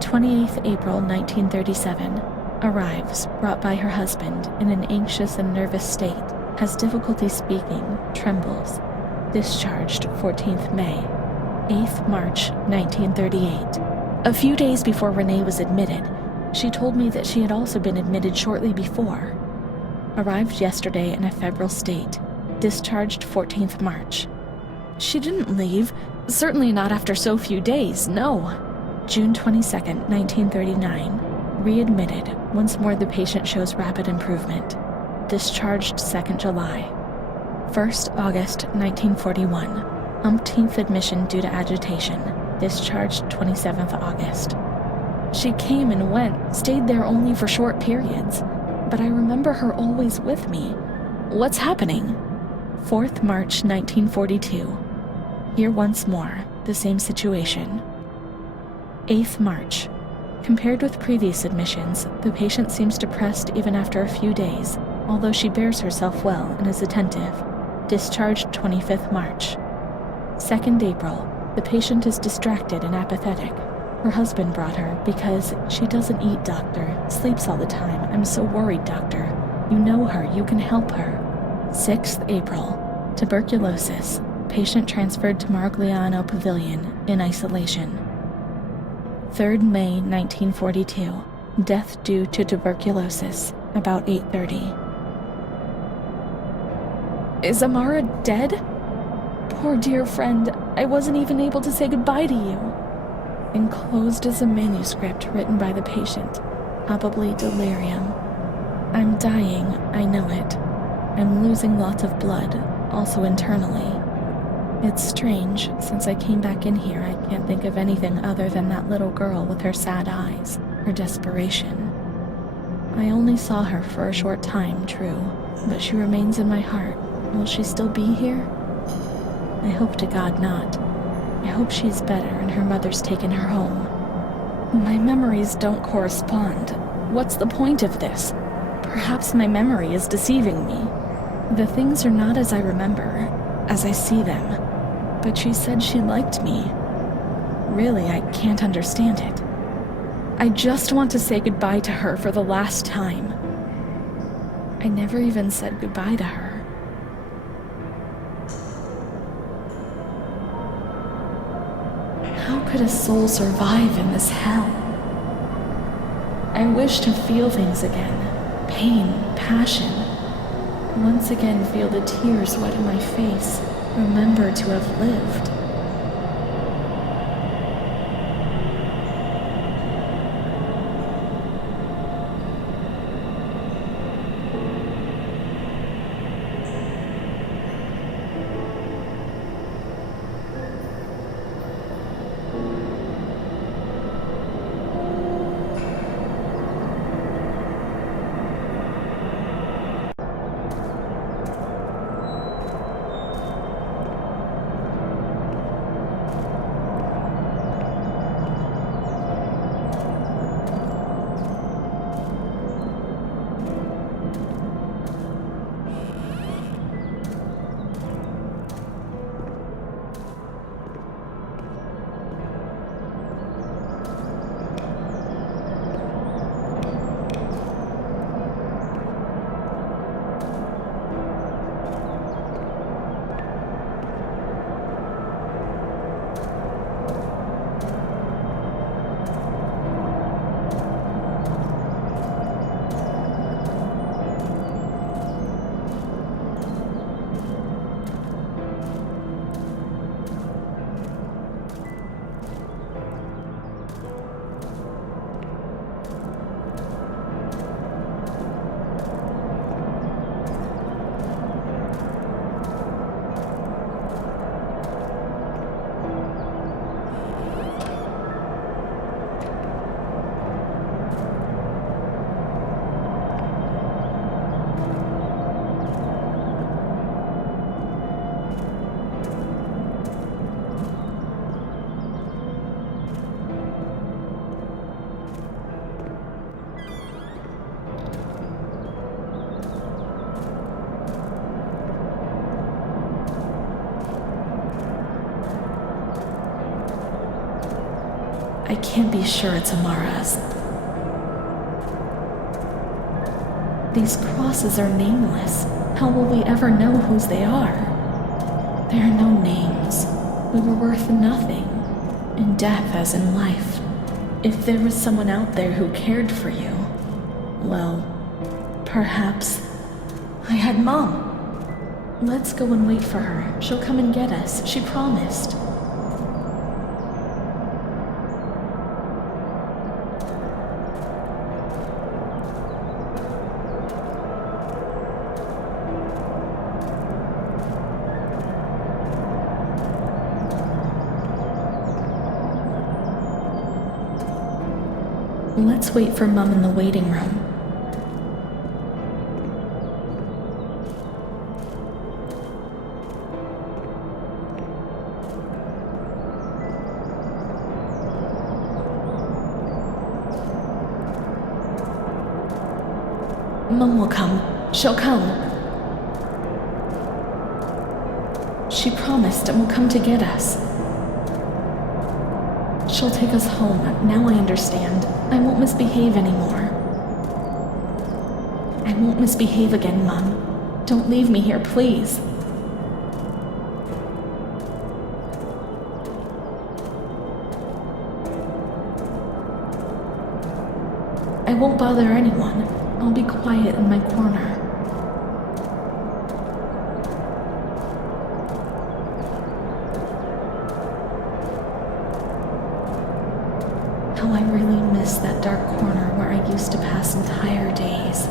28th April 1937. Arrives, brought by her husband, in an anxious and nervous state. Has difficulty speaking, trembles. Discharged 14th May. 8th March 1938. A few days before Renée was admitted, she told me that she had also been admitted shortly before. Arrived yesterday in a febrile state. Discharged 14th March. She didn't leave. Certainly not after so few days, no. June 22nd, 1939. Readmitted. Once more the patient shows rapid improvement. Discharged 2nd July. 1st August, 1941. Umpteenth admission due to agitation. Discharged 27th August. She came and went, stayed there only for short periods. But I remember her always with me. What's happening? 4th March, 1942. Here once more, the same situation. 8th March. Compared with previous admissions, the patient seems depressed even after a few days, although she bears herself well and is attentive. Discharged 25th March. 2nd April. The patient is distracted and apathetic. Her husband brought her because she doesn't eat, doctor. Sleeps all the time. I'm so worried, doctor. You know her. You can help her. 6th April. Tuberculosis. Patient transferred to Marigliano Pavilion in isolation. 3rd May 1942. Death due to tuberculosis, about 8:30. Is Amara dead? Poor dear friend, I wasn't even able to say goodbye to you. Enclosed is a manuscript written by the patient, probably delirium. I'm dying, I know it. I'm losing lots of blood, also internally. It's strange, since I came back in here I can't think of anything other than that little girl with her sad eyes, her desperation. I only saw her for a short time, true, but she remains in my heart. Will she still be here? I hope to God not. I hope she's better and her mother's taken her home. My memories don't correspond. What's the point of this? Perhaps my memory is deceiving me. The things are not as I remember, as I see them. But she said she liked me. Really, I can't understand it. I just want to say goodbye to her for the last time. I never even said goodbye to her. How could a soul survive in this hell? I wish to feel things again. Pain, passion. Once again feel the tears wetting my face. Remember to have lived. I can't be sure it's Amara's. These crosses are nameless. How will we ever know whose they are? There are no names. We were worth nothing, in death as in life. If there was someone out there who cared for you, well, perhaps I had Mom. Let's go and wait for her. She'll come and get us. She promised. Let's wait for Mom in the waiting room. Mom will come. She'll come. She promised and will come to get us. She'll take us home. Now I understand. I won't misbehave anymore. I won't misbehave again, Mom. Don't leave me here, please. I won't bother anyone. I'll be quiet in my corner. How I really miss that dark corner where I used to pass entire days.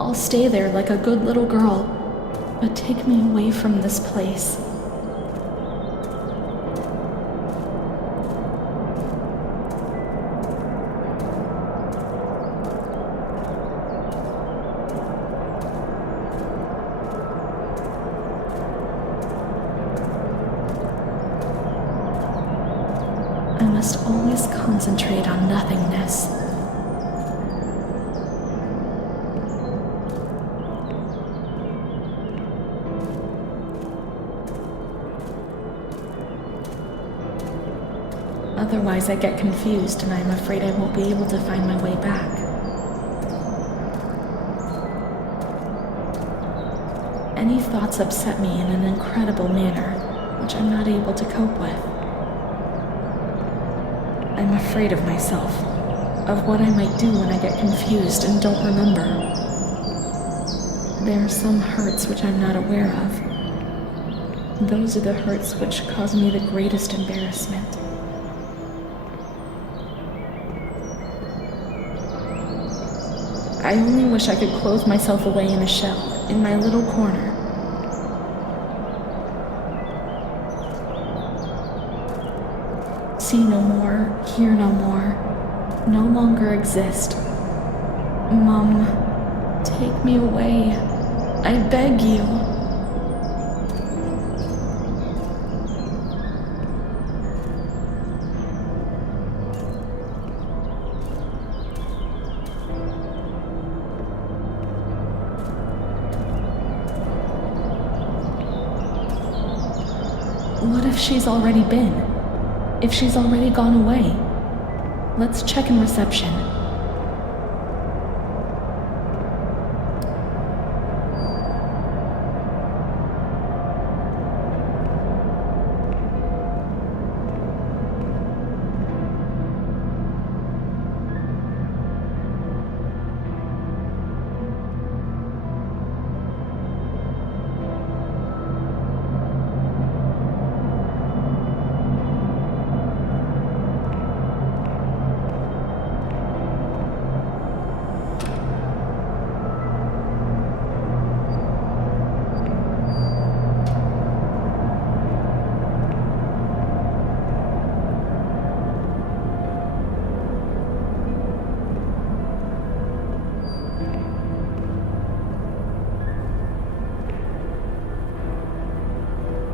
I'll stay there like a good little girl, but take me away from this place. I must always concentrate on nothingness. Otherwise, I get confused and I'm afraid I won't be able to find my way back. any thoughts upset me in an incredible manner, which I'm not able to cope with. I'm afraid of myself, of what I might do when I get confused and don't remember. There are some hurts which I'm not aware of. Those are the hurts which cause me the greatest embarrassment. I only wish I could close myself away in a shell, in my little corner. See no more, hear no more, no longer exist. Mum, take me away. I beg you. What if she's already been? If she's already gone away? Let's check in reception.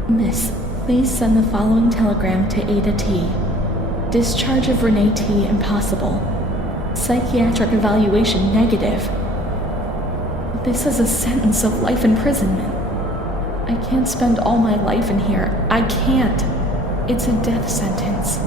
Miss, please send the following telegram to Ada T. Discharge of Renée T. impossible. Psychiatric evaluation negative. This is a sentence of life imprisonment. I can't spend all my life in here. I can't. It's a death sentence.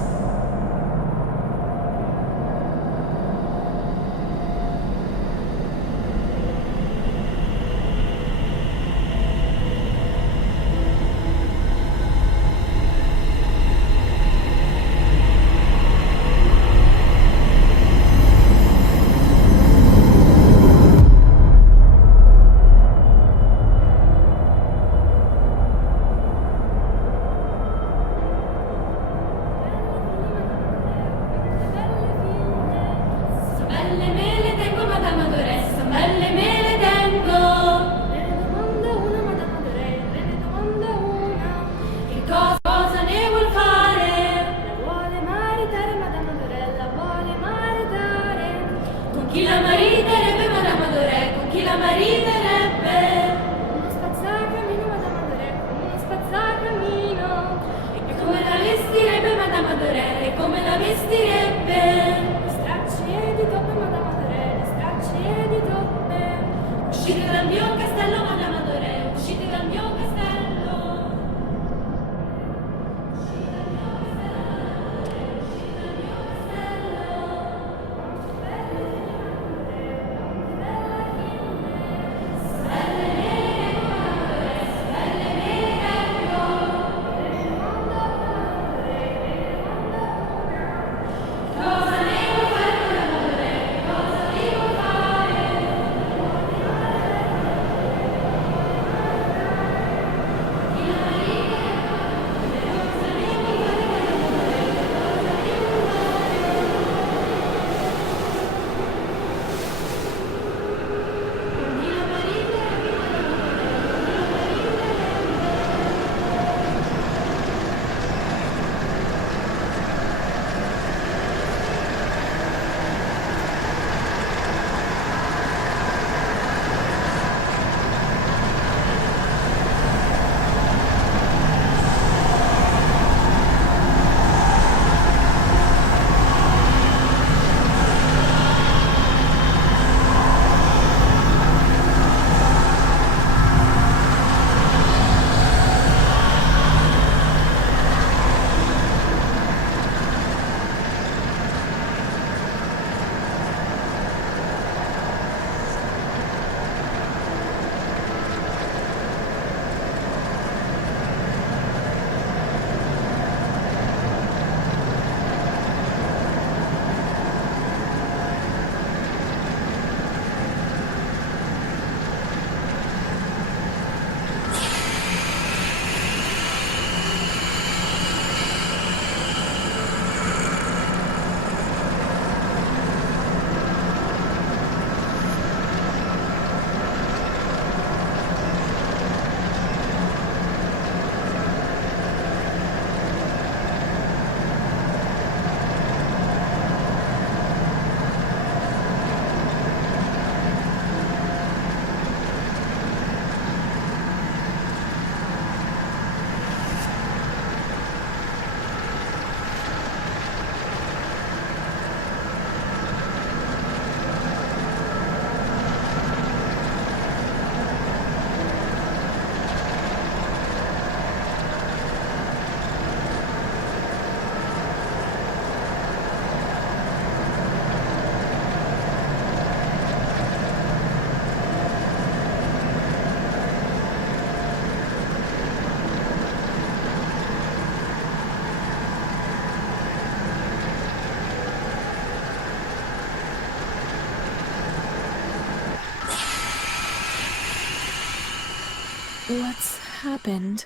What's happened?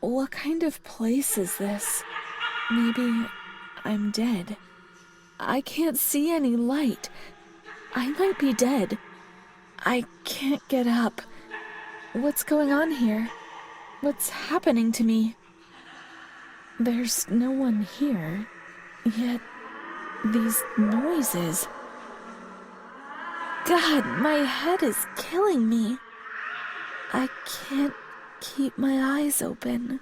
What kind of place is this? Maybe I'm dead. I can't see any light. I might be dead. I can't get up. What's going on here? What's happening to me? There's no one here, yet these noises. God, my head is killing me. I can't keep my eyes open.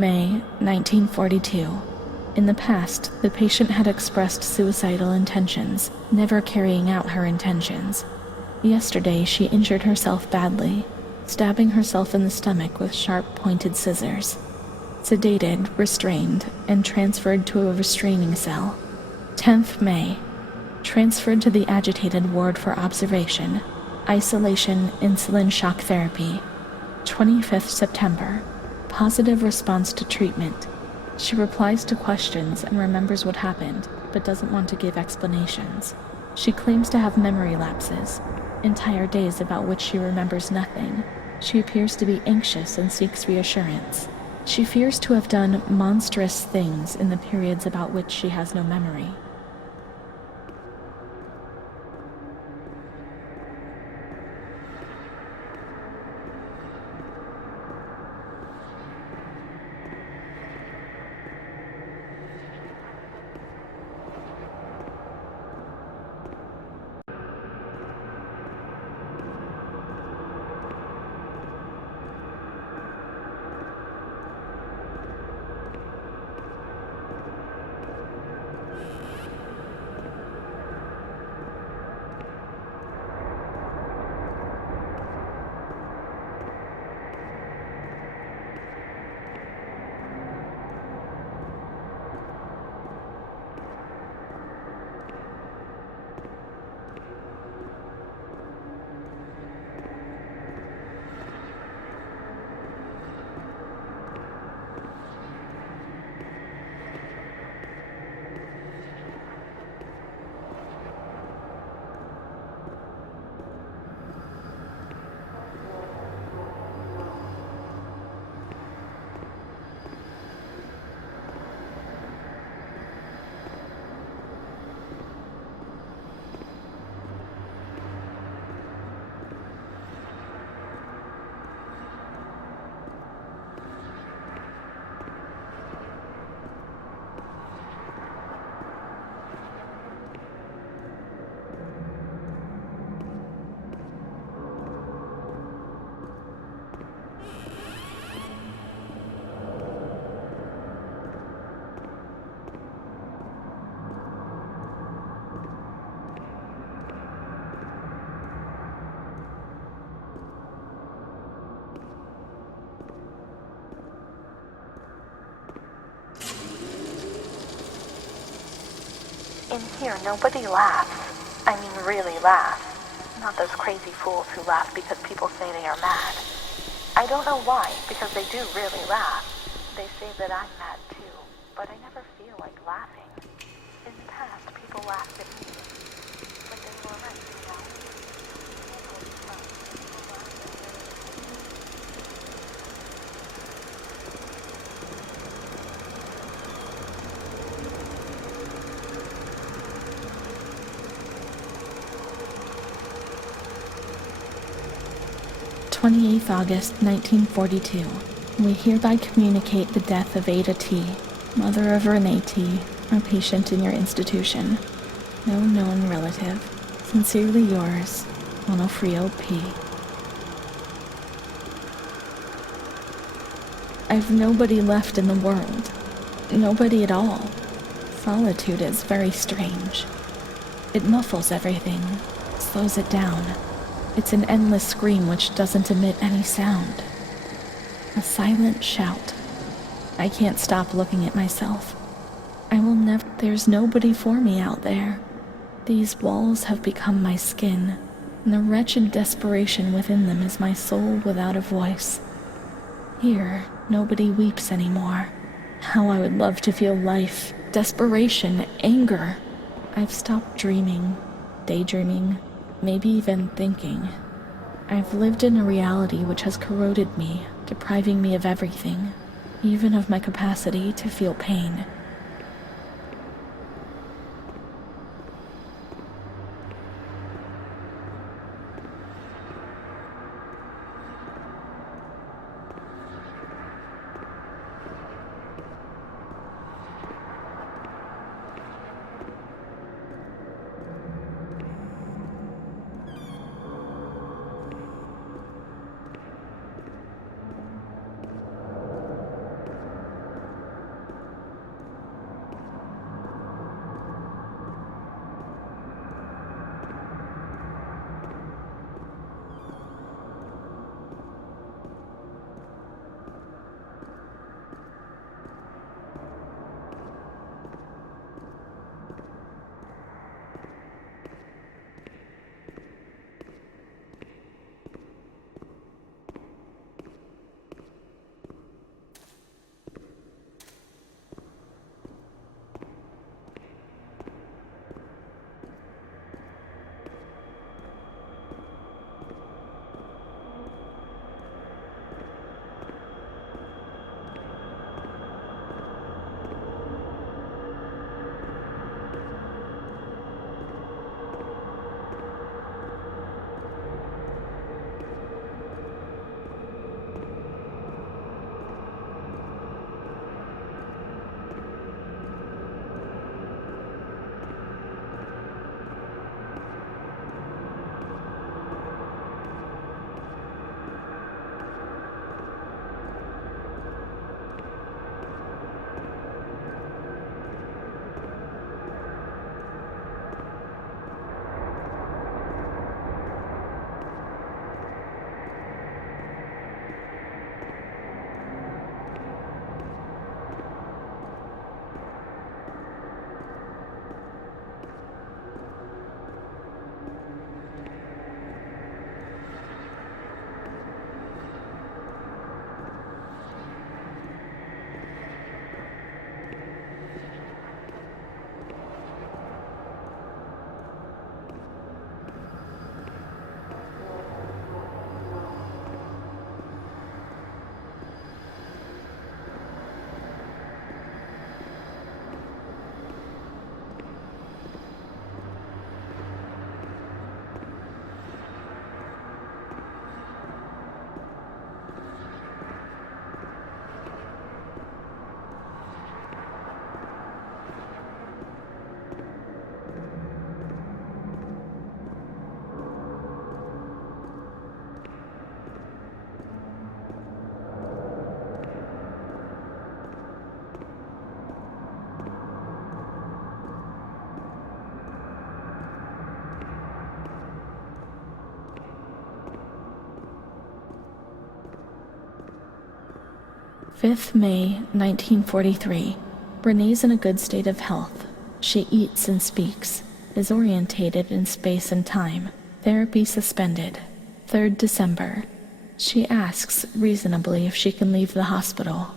May 4th, 1942. In the past, the patient had expressed suicidal intentions, never carrying out her intentions. Yesterday, she injured herself badly, stabbing herself in the stomach with sharp, pointed scissors. Sedated, restrained, and transferred to a restraining cell. 10th May. Transferred to the agitated ward for observation. Isolation, insulin shock therapy. 25th September. Positive response to treatment. She replies to questions and remembers what happened, but doesn't want to give explanations. She claims to have memory lapses, entire days about which she remembers nothing. She appears to be anxious and seeks reassurance. She fears to have done monstrous things in the periods about which she has no memory. In here, nobody laughs. I mean really laughs. Not those crazy fools who laugh because people say they are mad. I don't know why, because they do really laugh. They say that I'm mad too, but I never feel like laughing. In the past, people laughed at me, but they were right, you know? You can't always tell when people laugh at me. 28th August 1942. We hereby communicate the death of Ada T., mother of Renée T., a patient in your institution. No known relative. Sincerely yours, Onofrio P. I've nobody left in the world. Nobody at all. Solitude is very strange. It muffles everything, slows it down. It's an endless scream which doesn't emit any sound. A silent shout. I can't stop looking at myself. I will never... There's nobody for me out there. These walls have become my skin, and the wretched desperation within them is my soul without a voice. Here, nobody weeps anymore. How I would love to feel life, desperation, anger. I've stopped dreaming, daydreaming, maybe even thinking. I've lived in a reality which has corroded me, depriving me of everything, even of my capacity to feel pain. May 1943. Renée's in a good state of health. She eats and speaks, is orientated in space and time. Therapy suspended. 3rd December. She asks reasonably if she can leave the hospital.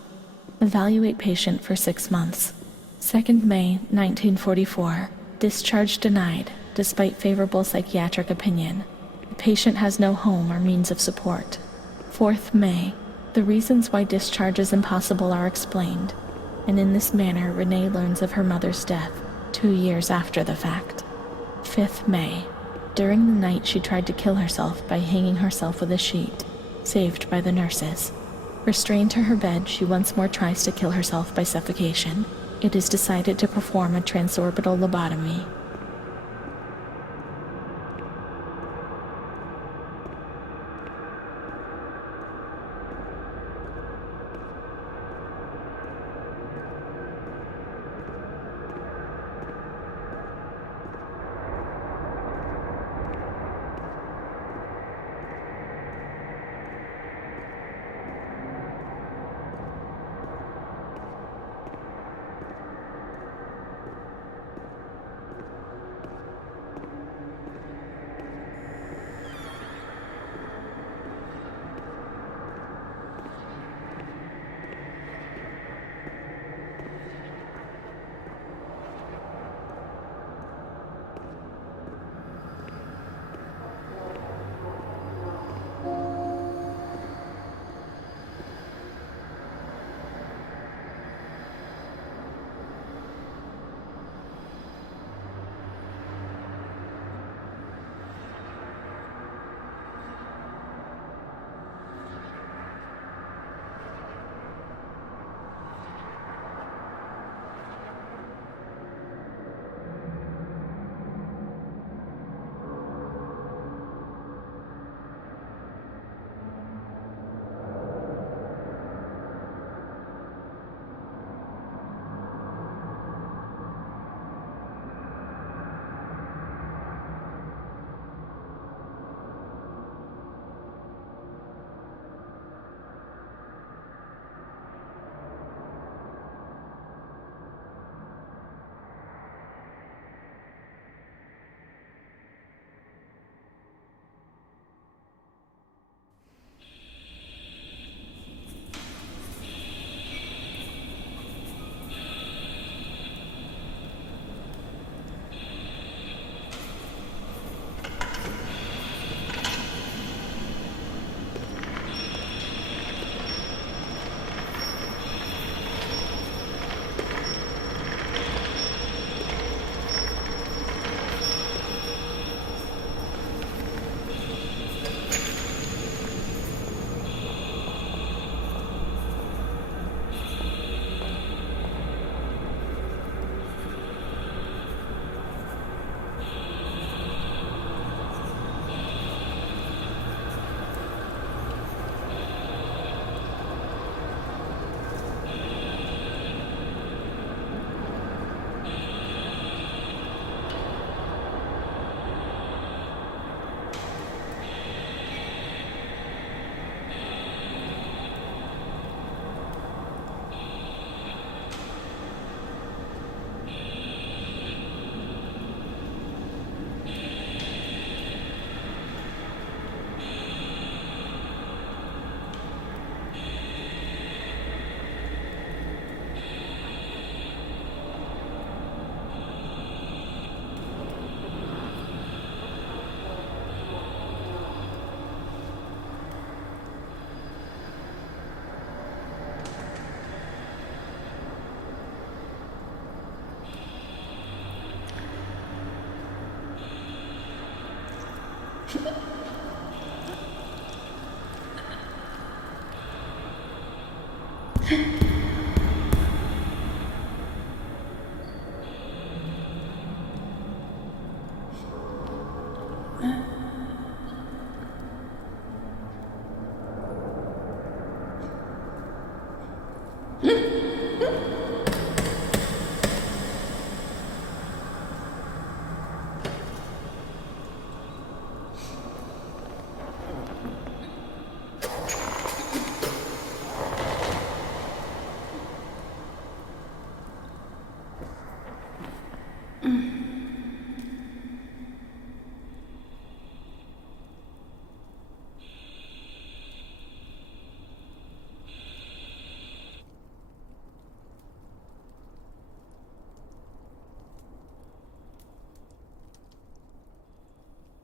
Evaluate patient for 6 months. 2nd May, 1944. Discharge denied, despite favorable psychiatric opinion. The patient has no home or means of support. 4th May. The reasons why discharge is impossible are explained, and in this manner Renée learns of her mother's death 2 years after the fact. 5th May. During the night she tried to kill herself by hanging herself with a sheet, saved by the nurses. Restrained to her bed, she once more tries to kill herself by suffocation. It is decided to perform a transorbital lobotomy.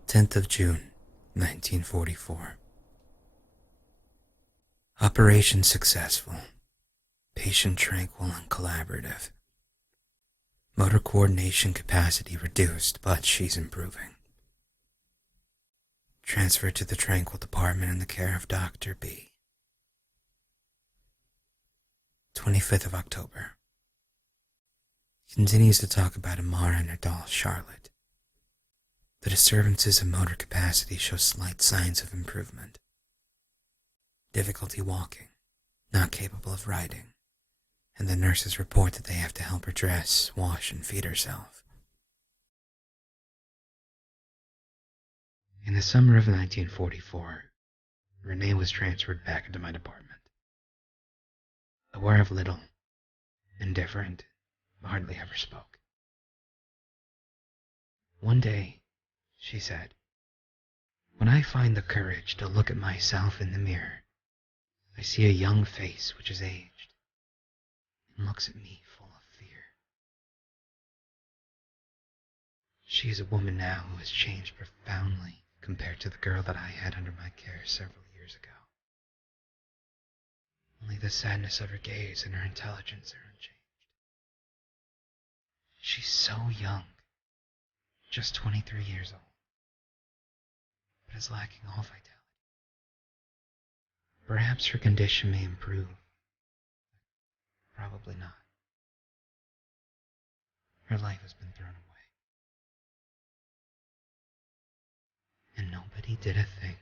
10th of June, 1944. Operation successful. Patient tranquil and collaborative. Motor coordination capacity reduced, but she's improving. Transferred to the tranquil department in the care of Dr. B. 25th of October. Continues to talk about Amara and her doll, Charlotte. The disturbances of motor capacity show slight signs of improvement. Difficulty walking, not capable of riding, and the nurses report that they have to help her dress, wash, and feed herself. In the summer of 1944, Renée was transferred back into my department. Aware of little, indifferent, hardly ever spoke. One day, she said, "When I find the courage to look at myself in the mirror, I see a young face which is aged and looks at me full of fear." She is a woman now who has changed profoundly compared to the girl that I had under my care several years ago. Only the sadness of her gaze and her intelligence are unchanged. She's so young, just 23 years old, but is lacking all vitality. Perhaps her condition may improve. Probably not. Her life has been thrown away. And nobody did a thing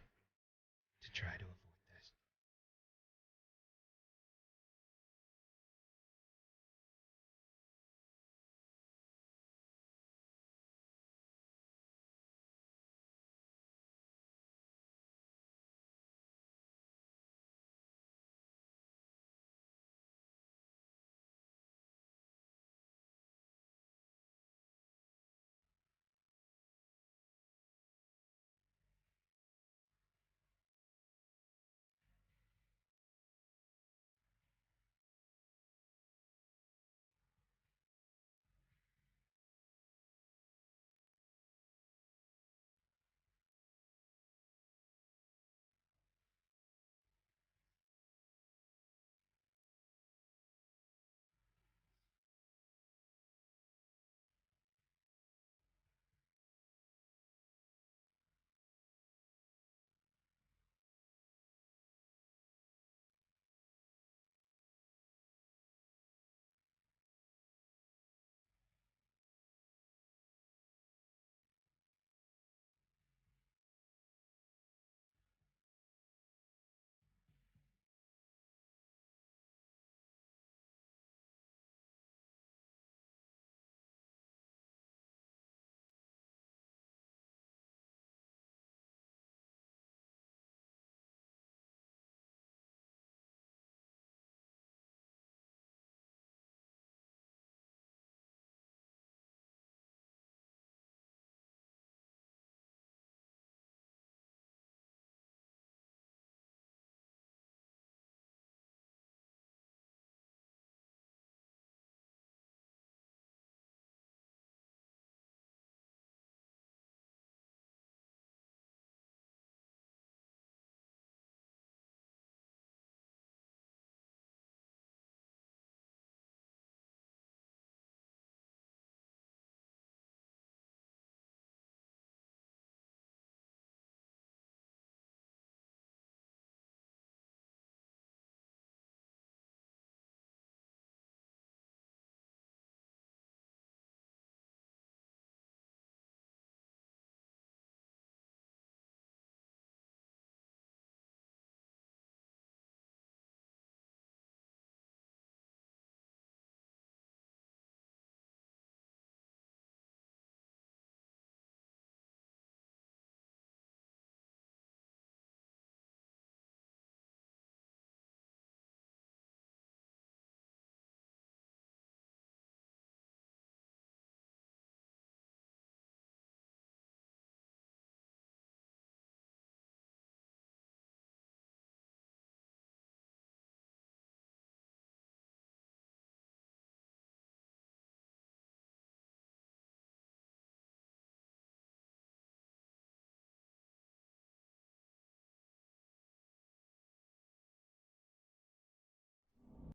to try to